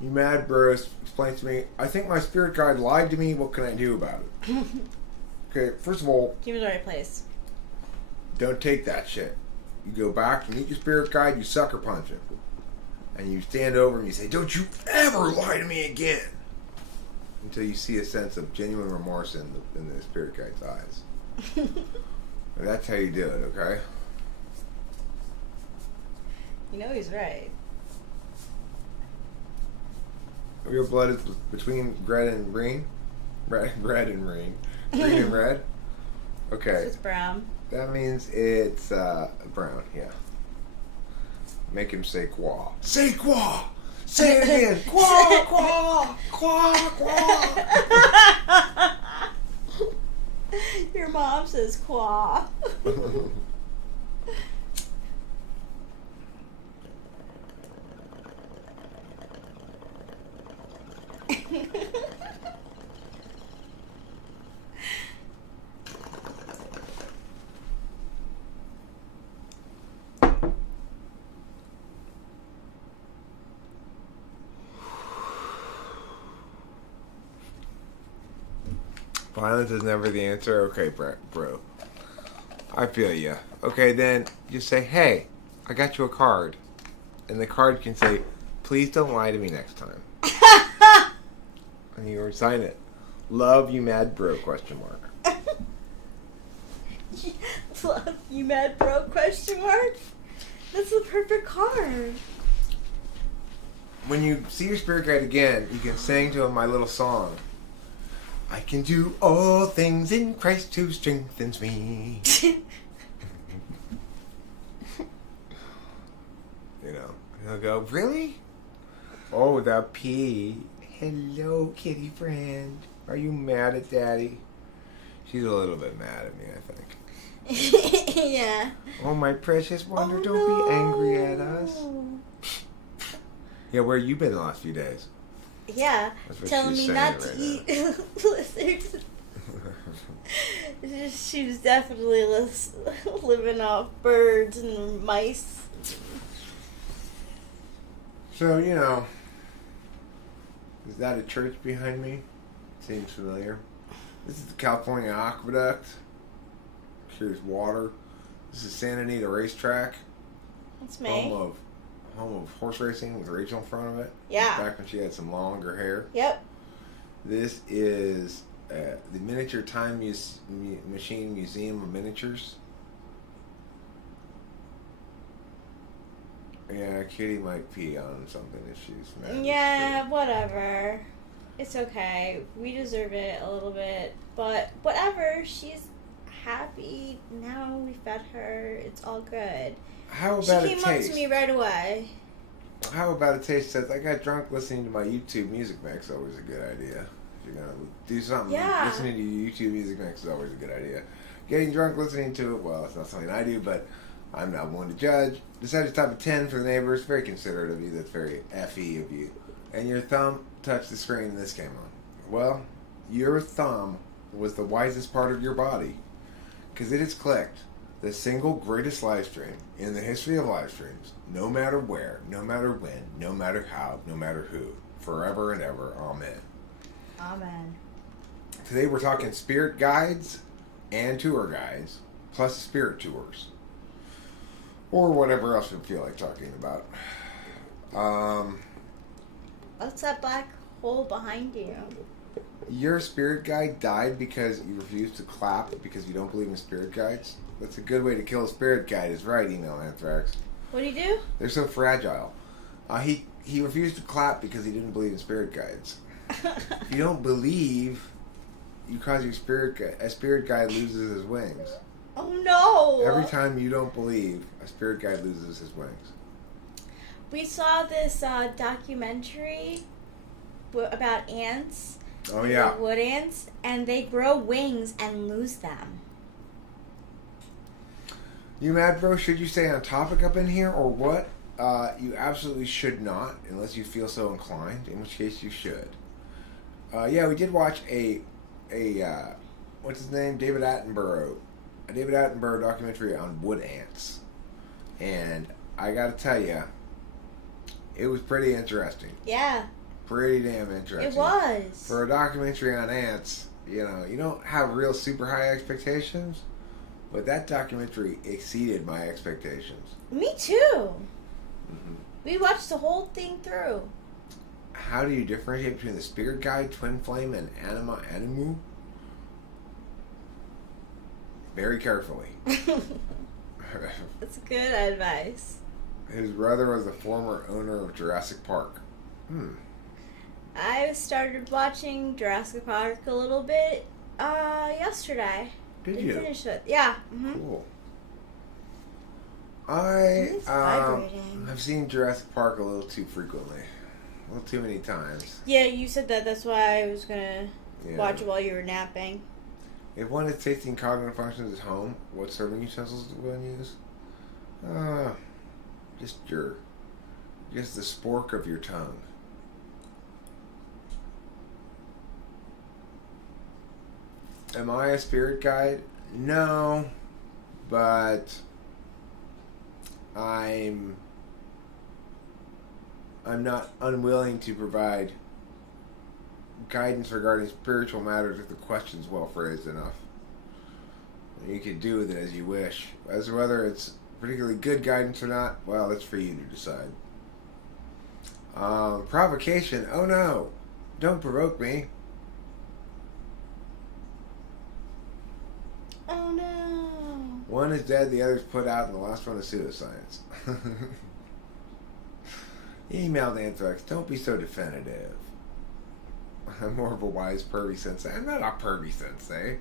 you mad bros explains to me, I think my spirit guide lied to me, what can I do about it? Okay, first of all, Give it the right place. don't take that shit. You go back, you meet your spirit guide, you sucker punch it. And you stand over and you say, don't you ever lie to me again. Until you see a sense of genuine remorse in the spirit guide's eyes. That's how you do it, okay? You know he's right. Your blood is between red and green? Red and green. Green and red? Okay. It's brown. That means it's brown, yeah. Make him say qua. Say qua! Say it again! Qua, qua! Qua, qua! Your mom says qua. Violence is never the answer? Okay, bro. I feel ya. Okay, then just say, hey, I got you a card. And the card can say, please don't lie to me next time. And you sign it. Love you mad bro, question mark. Love you mad bro, question mark? That's the perfect card. When you see your spirit guide again, you can sing to him my little song. I can do all things in Christ who strengthens me. You know, he'll go, really? Oh, the P. Hello, kitty friend. Are you mad at Daddy? She's a little bit mad at me, I think. Yeah. Oh, my precious wonder, don't be angry at us. Yeah, where you been the last few days? Yeah, That's what telling she's me saying not to right eat lizards. She was definitely living off birds and mice. So, you know, is that a church behind me? Seems familiar. This is the California Aqueduct. Here's water. This is Santa Anita Racetrack. That's me. Home of horse racing with Rachel in front of it. Yeah. Back when she had some longer hair. Yep. This is the Miniature Time Machine Museum of Miniatures. Yeah, Kitty might pee on something if she's mad. Yeah, whatever. It's okay. We deserve it a little bit. But whatever. She's happy. Now we fed her. It's all good. How She about a came up taste? to me right away. How about a taste? Says I got drunk listening to my YouTube music mix. Always a good idea. If you're gonna do something, Yeah. listening to YouTube music mix is always a good idea. Getting drunk listening to it, well, it's not something I do, but I'm not one to judge. Decided to top a 10 for the neighbors. Very considerate of you. That's very FE of you. And your thumb touched the screen and this came on. Well, your thumb was the wisest part of your body, because it has clicked the single greatest live stream in the history of live streams, no matter where, no matter when, no matter how, no matter who, forever and ever. Amen. Amen. Today we're talking spirit guides and tour guides, plus spirit tours, or whatever else we feel like talking about. What's that black hole behind you? Your spirit guide died because you refused to clap because you don't believe in spirit guides. That's a good way to kill a spirit guide, is right, Email Anthrax. What do you do? They're so fragile. He refused to clap because he didn't believe in spirit guides. If you don't believe, you cause your a spirit guide loses his wings. Oh no! Every time you don't believe, a spirit guide loses his wings. We saw this documentary about ants. Oh yeah. The wood ants, and they grow wings and lose them. You mad, bro? Should you stay on topic up in here or what? You absolutely should not, unless you feel so inclined, in which case you should. Yeah, we did watch a what's his name? David Attenborough. A David Attenborough documentary on wood ants. And I gotta tell you, it was pretty interesting. Yeah, Pretty damn interesting. it was. For a documentary on ants, you know, you don't have real super high expectations, but that documentary exceeded my expectations. Me too. Mm-hmm. We watched the whole thing through. How do you differentiate between the spirit guide, twin flame, and anima animu? Very carefully. That's good advice. His brother was the former owner of Jurassic Park. I started watching Jurassic Park a little bit yesterday. Did Didn't you? finish it. Yeah. Mm-hmm. Cool. It's I vibrating. have seen Jurassic Park a little too frequently. A little too many times. Yeah, you said that. That's why I was gonna Yeah. watch it while you were napping. If one is tasting cognitive functions at home, what serving utensils do one use? Just the spork of your tongue. Am I a spirit guide? No, but I'm not unwilling to provide guidance regarding spiritual matters if the question's well phrased enough. You can do with it as you wish. As to whether it's particularly good guidance or not, well, that's for you to decide. Provocation. Oh no. Don't provoke me. Oh no. One is dead, the other's put out, and the last one is pseudoscience. Emailed Anthrax. Don't be so definitive. I'm more of a wise pervy sensei. I'm not a pervy sensei.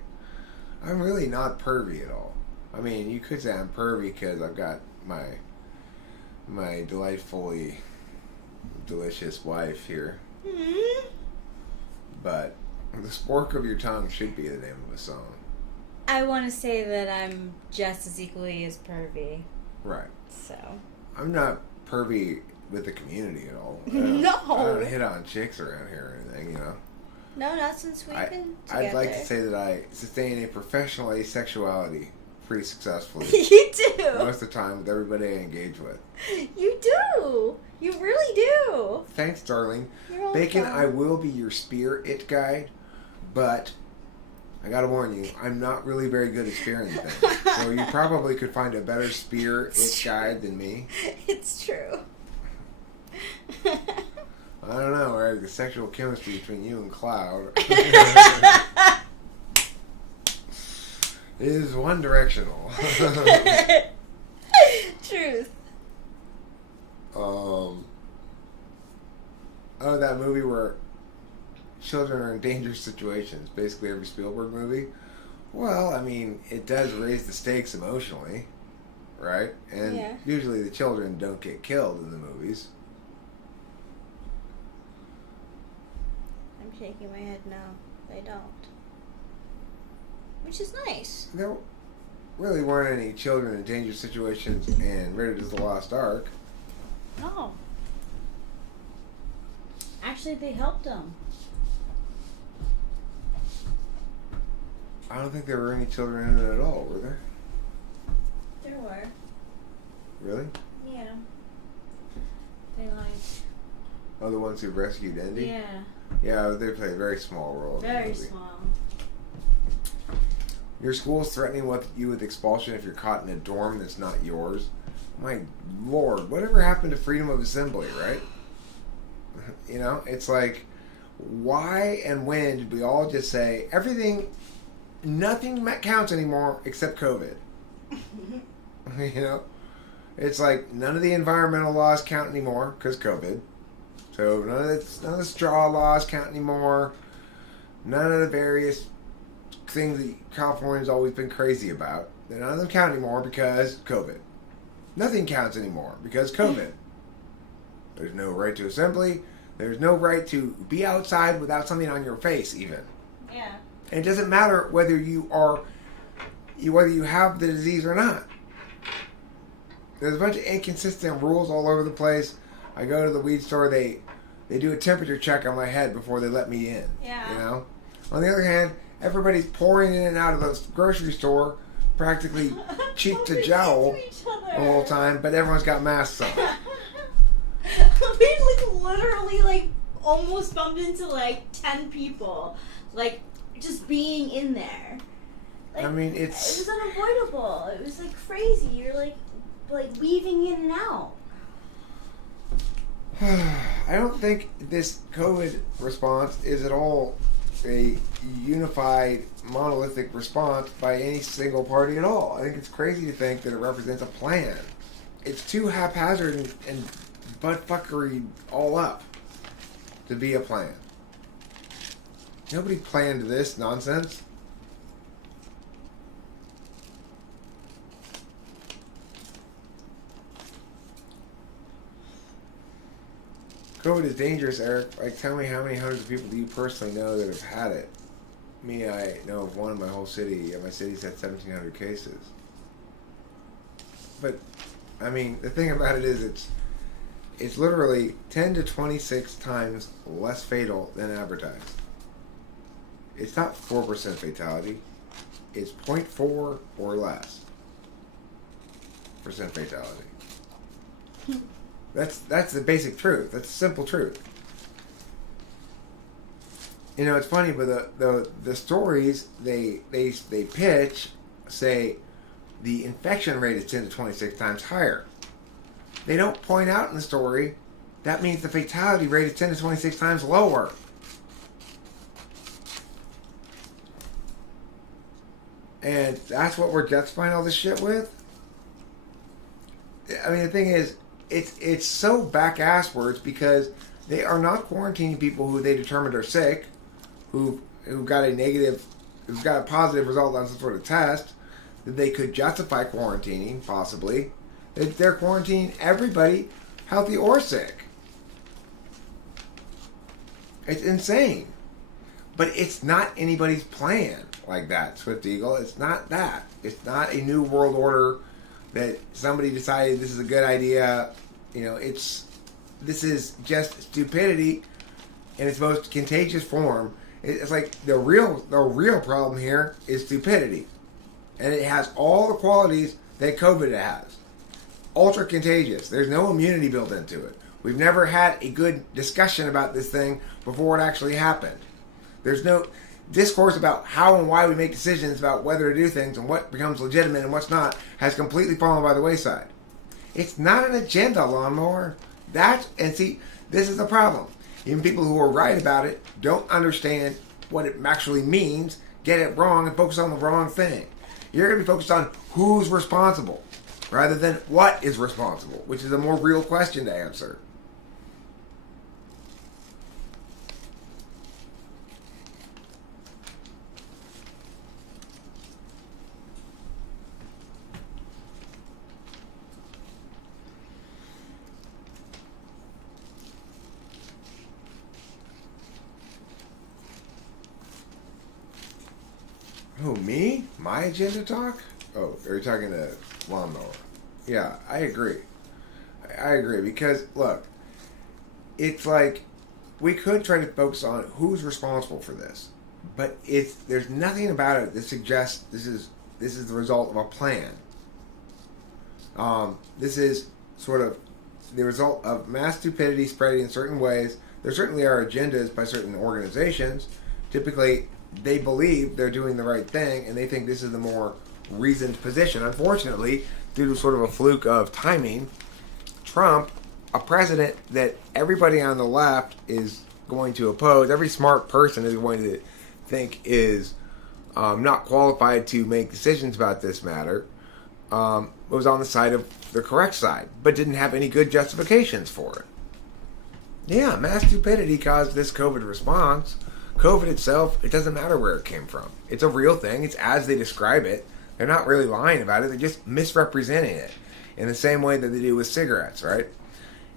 I'm really not pervy at all. I mean, you could say I'm pervy because I've got my delightfully delicious wife here. Hmm? But the spork of your tongue should be the name of a song. I want to say that I'm just as equally as pervy. Right. So. I'm not pervy with the community at all. No. I don't hit on chicks around here or anything, you know. No, not since we've been together. I'd like to say that I sustain a professional asexuality pretty successfully. You do. Most of the time with everybody I engage with. You do. You really do. Thanks, darling. You're welcome. Bacon, I will be your spirit guide, but I gotta warn you, I'm not really very good at spearing things. So you probably could find a better spirit guide than me. It's true. I don't know, right? The sexual chemistry between you and Cloud is one directional. Truth. Oh, that movie where children are in dangerous situations. Basically every Spielberg movie. Well, I mean, it does raise the stakes emotionally, right? And Yeah. usually the children don't get killed in the movies. I'm shaking my head no. They don't. Which is nice. There really weren't any children in dangerous situations in Raiders of the Lost Ark. No. Actually, they helped them. I don't think there were any children in it at all, were there? There were. Really? Yeah. They like. Oh, the ones who rescued Indy? Yeah. Yeah, they played a very small role. In the Very movie. small. Your school's threatening you with expulsion if you're caught in a dorm that's not yours. My lord, whatever happened to freedom of assembly, right? You know, it's like, why and when did we all just say nothing counts anymore except COVID? You know, it's like none of the environmental laws count anymore because COVID. So none of the straw laws count anymore. None of the various things that California's always been crazy about. None of them count anymore because COVID. Nothing counts anymore because COVID. There's no right to assembly. There's no right to be outside without something on your face, even. Yeah. And it doesn't matter whether you have the disease or not. There's a bunch of inconsistent rules all over the place. I go to the weed store, they do a temperature check on my head before they let me in. Yeah. You know? On the other hand, everybody's pouring in and out of the grocery store practically cheek to jowl the whole time, but everyone's got masks on. We literally almost bumped into 10 people, just being in there. I mean, it was unavoidable. It was crazy. You're weaving in and out. I don't think this COVID response is at all a unified, monolithic response by any single party at all. I think it's crazy to think that it represents a plan. It's too haphazard and buttfuckery all up to be a plan. Nobody planned this nonsense. COVID is dangerous, Eric. Tell me how many hundreds of people do you personally know that have had it? Me, I know of one in my whole city, and my city's had 1,700 cases. But, I mean, the thing about it is it's literally 10 to 26 times less fatal than advertised. It's not 4% fatality. It's 0.4 or less % fatality. That's the basic truth. That's the simple truth. You know, it's funny, but the stories they pitch say the infection rate is 10 to 26 times higher. They don't point out in the story that means the fatality rate is 10 to 26 times lower. And that's what we're justifying all this shit with? I mean, the thing is, it's so back-asswards because they are not quarantining people who they determined are sick, who got a positive result on some sort of test that they could justify quarantining, possibly. They're quarantining everybody, healthy or sick. It's insane. But it's not anybody's plan like that, Swift Eagle. It's not that. It's not a new world order that somebody decided this is a good idea. You know, this is just stupidity in its most contagious form. It's like the real problem here is stupidity. And it has all the qualities that COVID has. Ultra contagious. There's no immunity built into it. We've never had a good discussion about this thing before it actually happened. There's no discourse about how and why we make decisions about whether to do things and what becomes legitimate and what's not has completely fallen by the wayside. It's not an agenda, Lawnmower. See, this is the problem. Even people who are right about it don't understand what it actually means, get it wrong, and focus on the wrong thing. You're going to be focused on who's responsible rather than what is responsible, which is a more real question to answer. Who, me? My agenda talk? Oh, are you talking to Lawnmower? Yeah, I agree. I agree because, look, it's like we could try to focus on who's responsible for this, but there's nothing about it that suggests this is the result of a plan. This is sort of the result of mass stupidity spreading in certain ways. There certainly are agendas by certain organizations. Typically, they believe they're doing the right thing, and they think this is the more reasoned position. Unfortunately, due to sort of a fluke of timing, Trump, a president that everybody on the left is going to oppose, every smart person is going to think is not qualified to make decisions about this matter, was on the side of the correct side, but didn't have any good justifications for it. Yeah, mass stupidity caused this COVID response. COVID itself, it doesn't matter where it came from. It's a real thing. It's as they describe it. They're not really lying about it. They're just misrepresenting it in the same way that they do with cigarettes, right?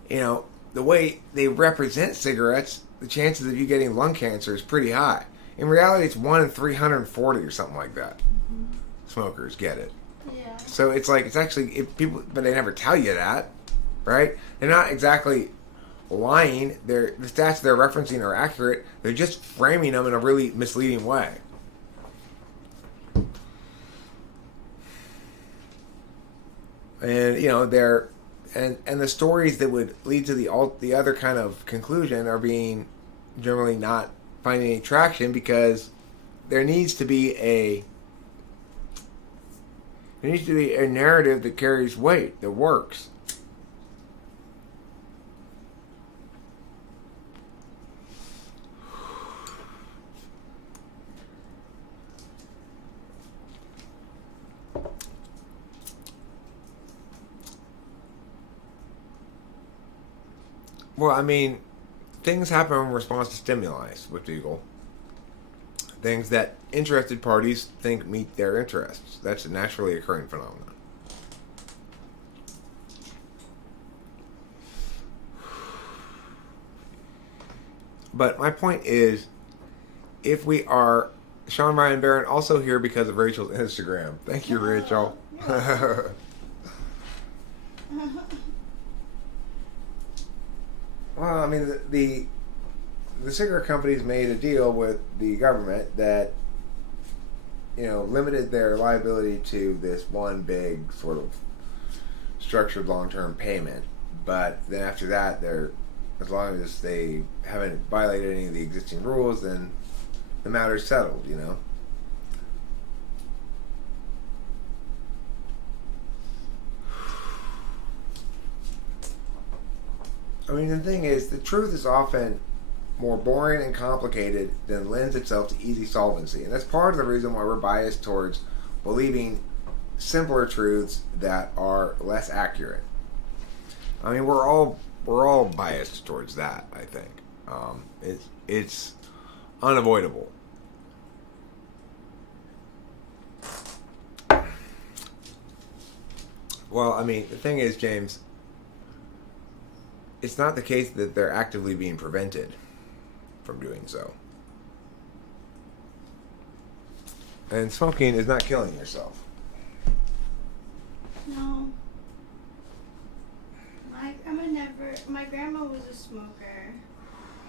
You know, the way they represent cigarettes, the chances of you getting lung cancer is pretty high. In reality, it's 1 in 340 or something like that. Smokers get it. Yeah. So it's like, it's actually, people, but they never tell you that, right? They're not exactly lying. The stats they're referencing are accurate. They're just framing them in a really misleading way. And, you know, and the stories that would lead to the other kind of conclusion are being generally not finding any traction because there needs to be a narrative that carries weight, that works. Well, I mean, things happen in response to stimuli with people. Things that interested parties think meet their interests. That's a naturally occurring phenomenon. But my point is, if we are Sean Ryan Barron also here because of Rachel's Instagram. Thank you, Rachel. Well, I mean, the cigarette companies made a deal with the government that, you know, limited their liability to this one big sort of structured long-term payment. But then after that, as long as they haven't violated any of the existing rules, then the matter's settled, you know. I mean, the thing is, the truth is often more boring and complicated than lends itself to easy solvency. And that's part of the reason why we're biased towards believing simpler truths that are less accurate. I mean, we're all biased towards that, I think. It's unavoidable. Well, I mean, the thing is, James, it's not the case that they're actively being prevented from doing so. And smoking is not killing yourself. No. My grandma was a smoker,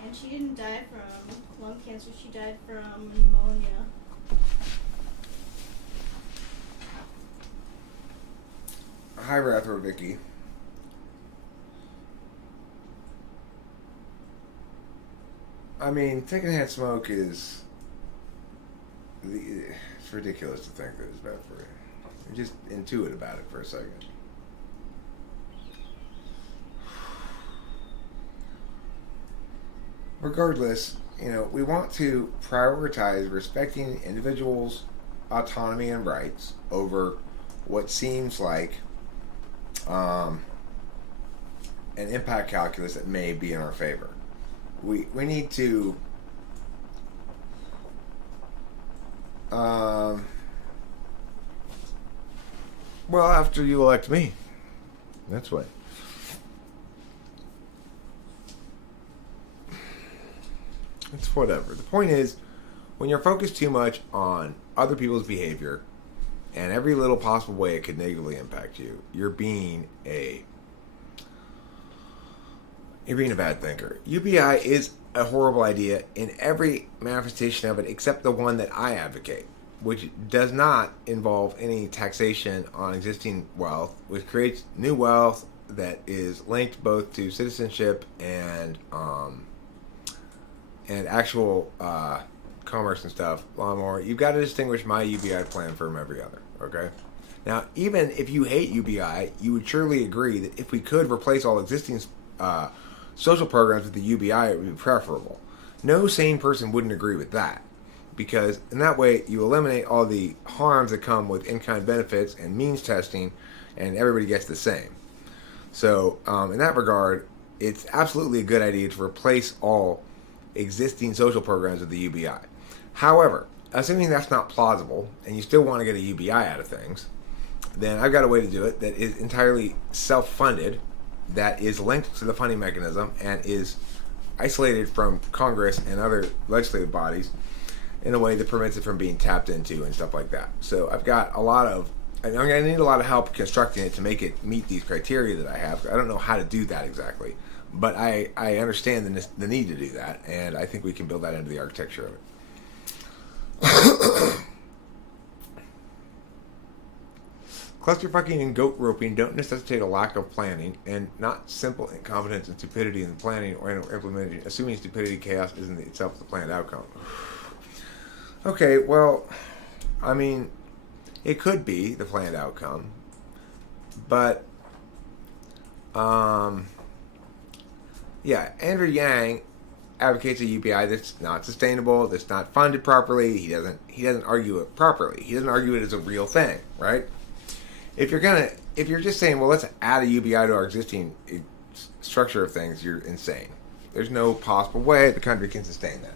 and she didn't die from lung cancer. She died from pneumonia. Hi, Rathro Vicky. I mean, secondhand smoke it's ridiculous to think that it's bad for you. Just intuit about it for a second. Regardless, you know, we want to prioritize respecting individuals' autonomy and rights over what seems like an impact calculus that may be in our favor. We need to well, after you elect me, that's what. It's whatever. The point is, when you're focused too much on other people's behavior and every little possible way it could negatively impact you, you're being a bad thinker. UBI is a horrible idea in every manifestation of it except the one that I advocate, which does not involve any taxation on existing wealth, which creates new wealth that is linked both to citizenship and actual commerce and stuff. A lot more. You've got to distinguish my UBI plan from every other. Okay. Now, even if you hate UBI, you would surely agree that if we could replace all existing social programs with the UBI, it would be preferable. No sane person wouldn't agree with that, because in that way you eliminate all the harms that come with in-kind benefits and means testing, and everybody gets the same. So in that regard, it's absolutely a good idea to replace all existing social programs with the UBI. However, assuming that's not plausible and you still want to get a UBI out of things, then I've got a way to do it that is entirely self-funded, that is linked to the funding mechanism and is isolated from Congress and other legislative bodies in a way that prevents it from being tapped into and stuff like that. So I've got I'm going to need a lot of help constructing it to make it meet these criteria that I have. I don't know how to do that exactly, but I understand the need to do that, and I think we can build that into the architecture of it. Clusterfucking and goat roping don't necessitate a lack of planning, and not simple incompetence and stupidity in the planning or implementation. Assuming stupidity, chaos isn't itself the planned outcome. Okay, well, I mean, it could be the planned outcome, but yeah, Andrew Yang advocates a UBI that's not sustainable, that's not funded properly. He doesn't argue it properly. He doesn't argue it as a real thing, right? If you're just saying, well, let's add a UBI to our existing structure of things, you're insane. There's no possible way the country can sustain that.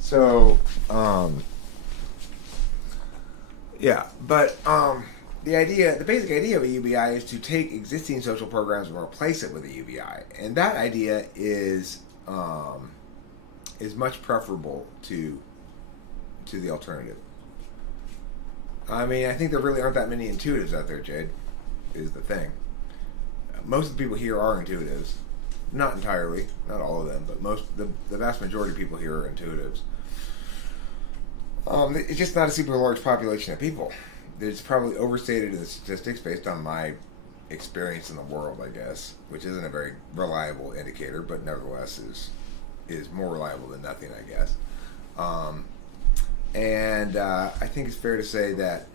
So, yeah, but the basic idea of a UBI is to take existing social programs and replace it with a UBI, and that idea is much preferable to the alternative. I mean, I think there really aren't that many intuitives out there, Jade, is the thing. Most of the people here are intuitives. Not entirely, not all of them, but the vast majority of people here are intuitives. It's just not a super large population of people. It's probably overstated in the statistics based on my experience in the world, I guess, which isn't a very reliable indicator, but nevertheless is more reliable than nothing, I guess. I think it's fair to say that,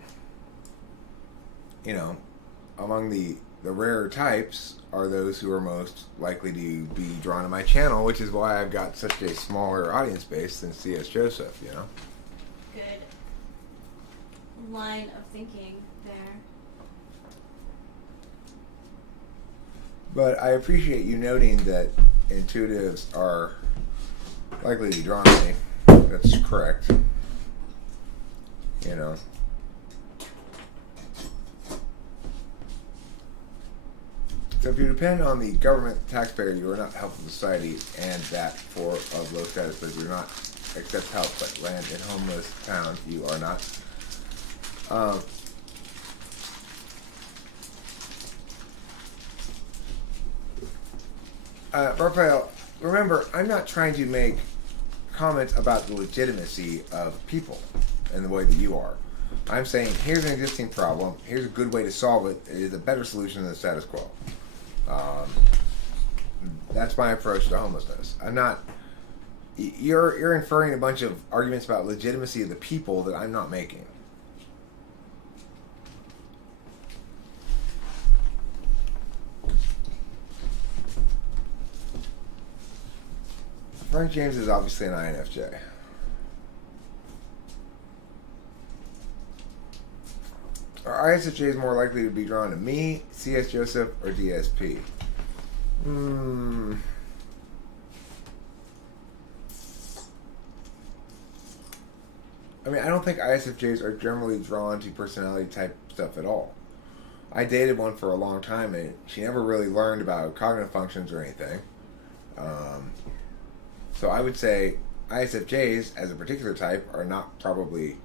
among the rarer types are those who are most likely to be drawn to my channel, which is why I've got such a smaller audience base than C.S. Joseph, Good line of thinking there. But I appreciate you noting that intuitives are likely to be drawn to me. That's correct. So if you depend on the government taxpayer, you are not helpful to society, and that for of low status, but you're not accept help, but land in homeless towns, you are not. Raphael, remember, I'm not trying to make comments about the legitimacy of people in the way that you are. I'm saying, here's an existing problem, here's a good way to solve it, it is a better solution than the status quo. That's my approach to homelessness. I'm not... You're inferring a bunch of arguments about legitimacy of the people that I'm not making. Frank James is obviously an INFJ. Are ISFJs more likely to be drawn to me, C.S. Joseph, or DSP? I mean, I don't think ISFJs are generally drawn to personality type stuff at all. I dated one for a long time, and she never really learned about cognitive functions or anything. So I would say ISFJs, as a particular type, are not probably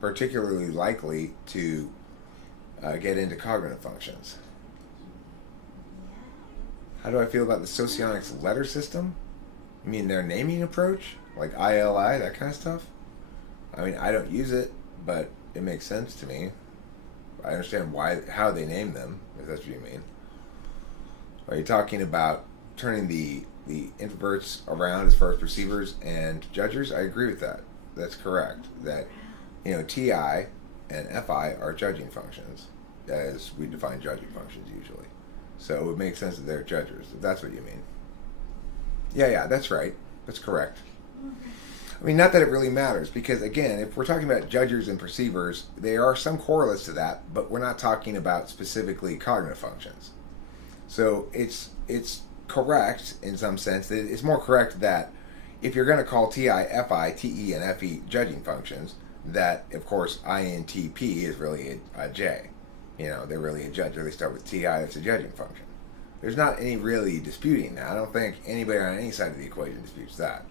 particularly likely to get into cognitive functions. How do I feel about the Socionics letter system? You mean their naming approach? Like ILI, that kind of stuff? I mean, I don't use it, but it makes sense to me. I understand how they name them, if that's what you mean. Are you talking about turning the introverts around as far as perceivers and judgers? I agree with that. That's correct. That, TI and FI are judging functions, as we define judging functions usually. So it would make sense that they're judgers, if that's what you mean. Yeah, that's right. That's correct. I mean, not that it really matters, because again, if we're talking about judgers and perceivers, there are some correlates to that, but we're not talking about specifically cognitive functions. So it's correct in some sense. That it's more correct that if you're going to call TI, FI, TE, and FE judging functions, that of course INTP is really a J. They're really a judge, or they start with TI, that's a judging function. There's not any really disputing that. I don't think anybody on any side of the equation disputes that.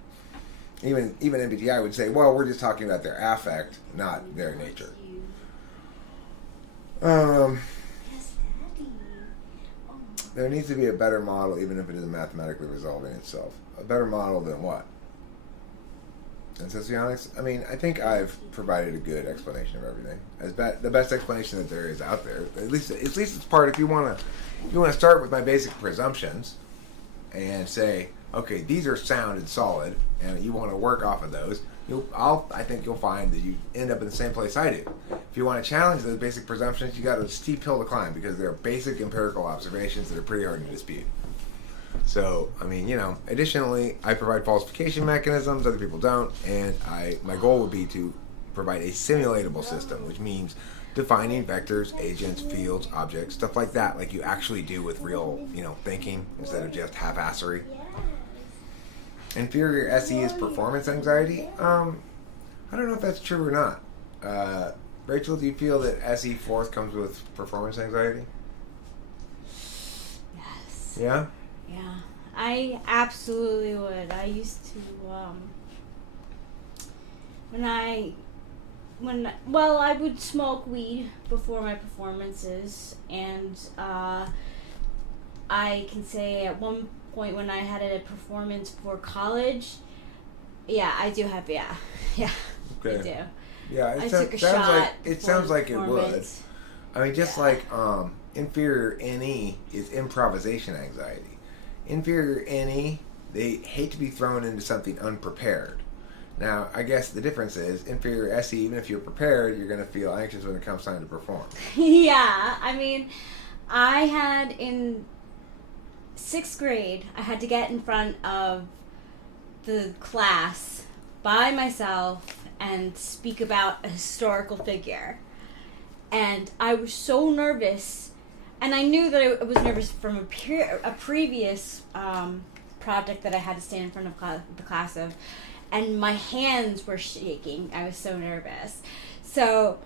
Even MBTI would say, well, we're just talking about their affect, not their nature. There needs to be a better model, even if it isn't mathematically resolving itself. A better model than what? And Socionics? I mean, I think I've provided a good explanation of everything. The best explanation that there is out there. At least it's part. If you want to start with my basic presumptions, and say, okay, these are sound and solid, and you want to work off of those. I think you'll find that you end up in the same place I do. If you want to challenge those basic presumptions, you got a steep hill to climb, because they're basic empirical observations that are pretty hard to dispute. So, I mean, additionally, I provide falsification mechanisms, other people don't, and my goal would be to provide a simulatable system, which means defining vectors, agents, fields, objects, stuff like that, like you actually do with real, thinking, instead of just half-assery. Inferior SE is performance anxiety. I don't know if that's true or not. Rachel, do you feel that SE fourth comes with performance anxiety? Yes. Yeah? Yeah, I absolutely would. I used to, I would smoke weed before my performances, and I can say at one point when I had a performance for college, I do have, yeah, Okay. I do. Yeah, I took a shot. It sounds like it would. performance. I mean, just like inferior NE is improvisation anxiety. Inferior NE, they hate to be thrown into something unprepared. Now, I guess the difference is inferior SE, even if you're prepared, you're going to feel anxious when it comes time to perform. Yeah, I mean, I had in 6th grade, I had to get in front of the class by myself and speak about a historical figure. And I was so nervous, and I knew that I was nervous from a previous project that I had to stand in front of the class of, and my hands were shaking. I was so nervous. So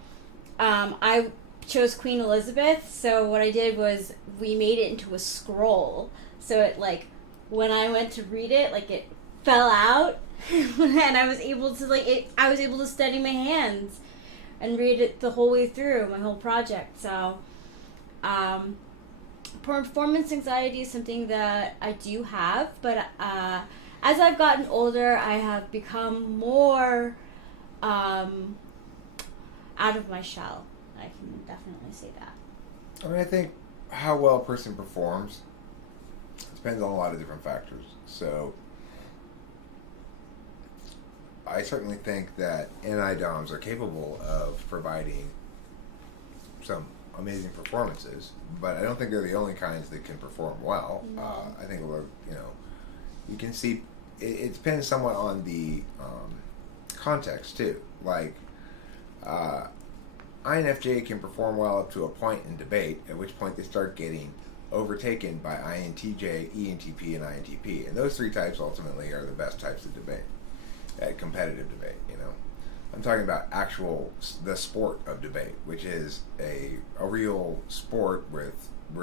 I chose Queen Elizabeth. So what I did was we made it into a scroll. So it, like, when I went to read it, like, it fell out, and I was able to steady my hands and read it the whole way through, my whole project. So performance anxiety is something that I do have, but as I've gotten older, I have become more out of my shell. I can definitely say that. I mean, I think how well a person performs depends on a lot of different factors. So I certainly think that NI-DOMs are capable of providing some amazing performances, but I don't think they're the only kinds that can perform well. I think, you can see it depends somewhat on the context too. Like INFJ can perform well up to a point in debate, at which point they start getting overtaken by INTJ, ENTP, and INTP. And those three types ultimately are the best types of debate, at competitive debate, I'm talking about the sport of debate, which is a real sport where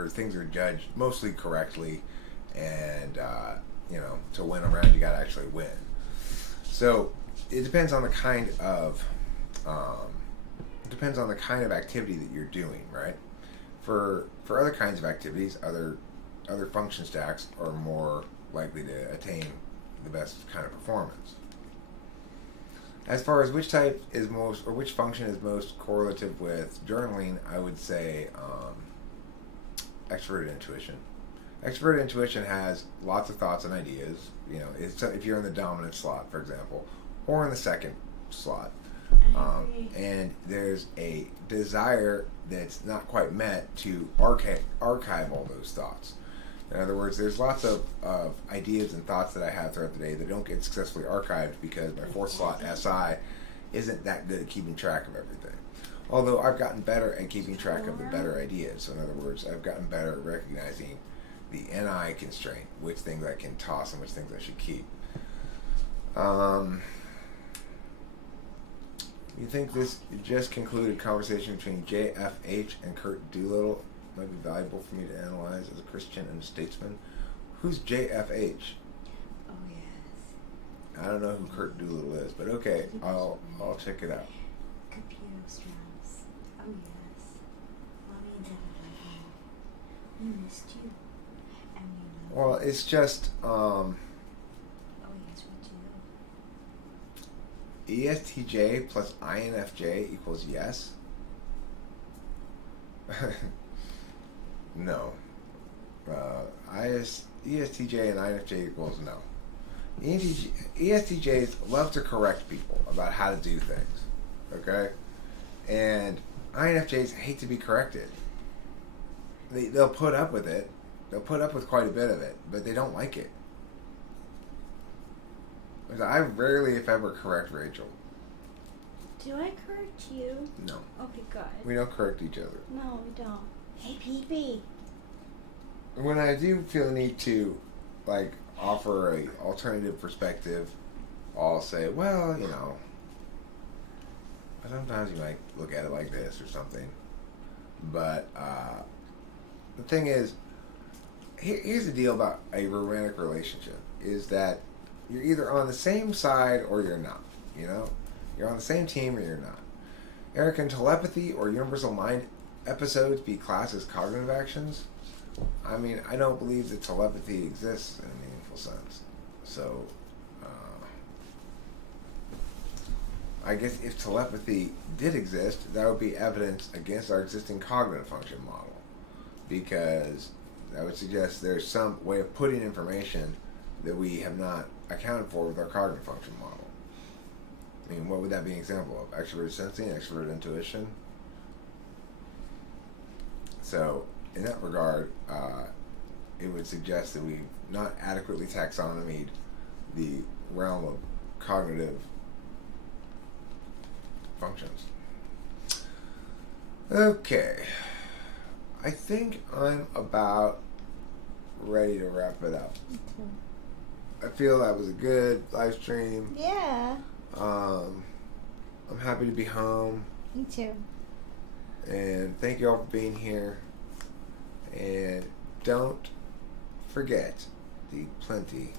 things are judged mostly correctly, and to win a round you got to actually win. So it depends on the kind of activity that you're doing, right? For other kinds of activities, other function stacks are more likely to attain the best kind of performance. As far as which function is most correlative with journaling, I would say extroverted intuition. Extroverted intuition has lots of thoughts and ideas. If you're in the dominant slot, for example, or in the second slot, and there's a desire that's not quite met to archive all those thoughts. In other words, there's lots of ideas and thoughts that I have throughout the day that don't get successfully archived because my fourth slot SI isn't that good at keeping track of everything. Although I've gotten better at keeping track of the better ideas. So in other words, I've gotten better at recognizing the NI constraint, which things I can toss and which things I should keep. You think this just concluded conversation between JFH and Kurt Doolittle might be valuable for me to analyze as a Christian and a statesman? Who's JFH? Oh yes. I don't know who Kurt Doolittle is, but okay, I'll check it out. Computer mouse. Oh yes. Mommy and Dad are home. We missed you. And we love Well, it's just Oh yes, we do. ESTJ plus INFJ equals yes? No. ESTJ and INFJ equals no. ESTJs love to correct people about how to do things, okay? And INFJs hate to be corrected. They'll put up with it. They'll put up with quite a bit of it, but they don't like it. I rarely, if ever, correct Rachel. Do I correct you? No. Okay, good. We don't correct each other. No, we don't. Hey, Pee-Pee. When I do feel the need to, offer a alternative perspective, I'll say, well, sometimes you might look at it like this or something. But the thing is, here's the deal about a romantic relationship, is that you're either on the same side or you're not, You're on the same team or you're not. Eric, can telepathy or universal mind episodes be classed as cognitive actions? I mean, I don't believe that telepathy exists in a meaningful sense. So, I guess if telepathy did exist, that would be evidence against our existing cognitive function model. Because that would suggest there's some way of putting information that we have not accounted for with our cognitive function model. I mean, what would that be an example of? Extroverted sensing, extroverted intuition? So, in that regard, it would suggest that we've not adequately taxonomied the realm of cognitive functions. Okay. I think I'm about ready to wrap it up. I feel that was a good live stream. Yeah. I'm happy to be home. Me too. And thank you all for being here. And don't forget the plenty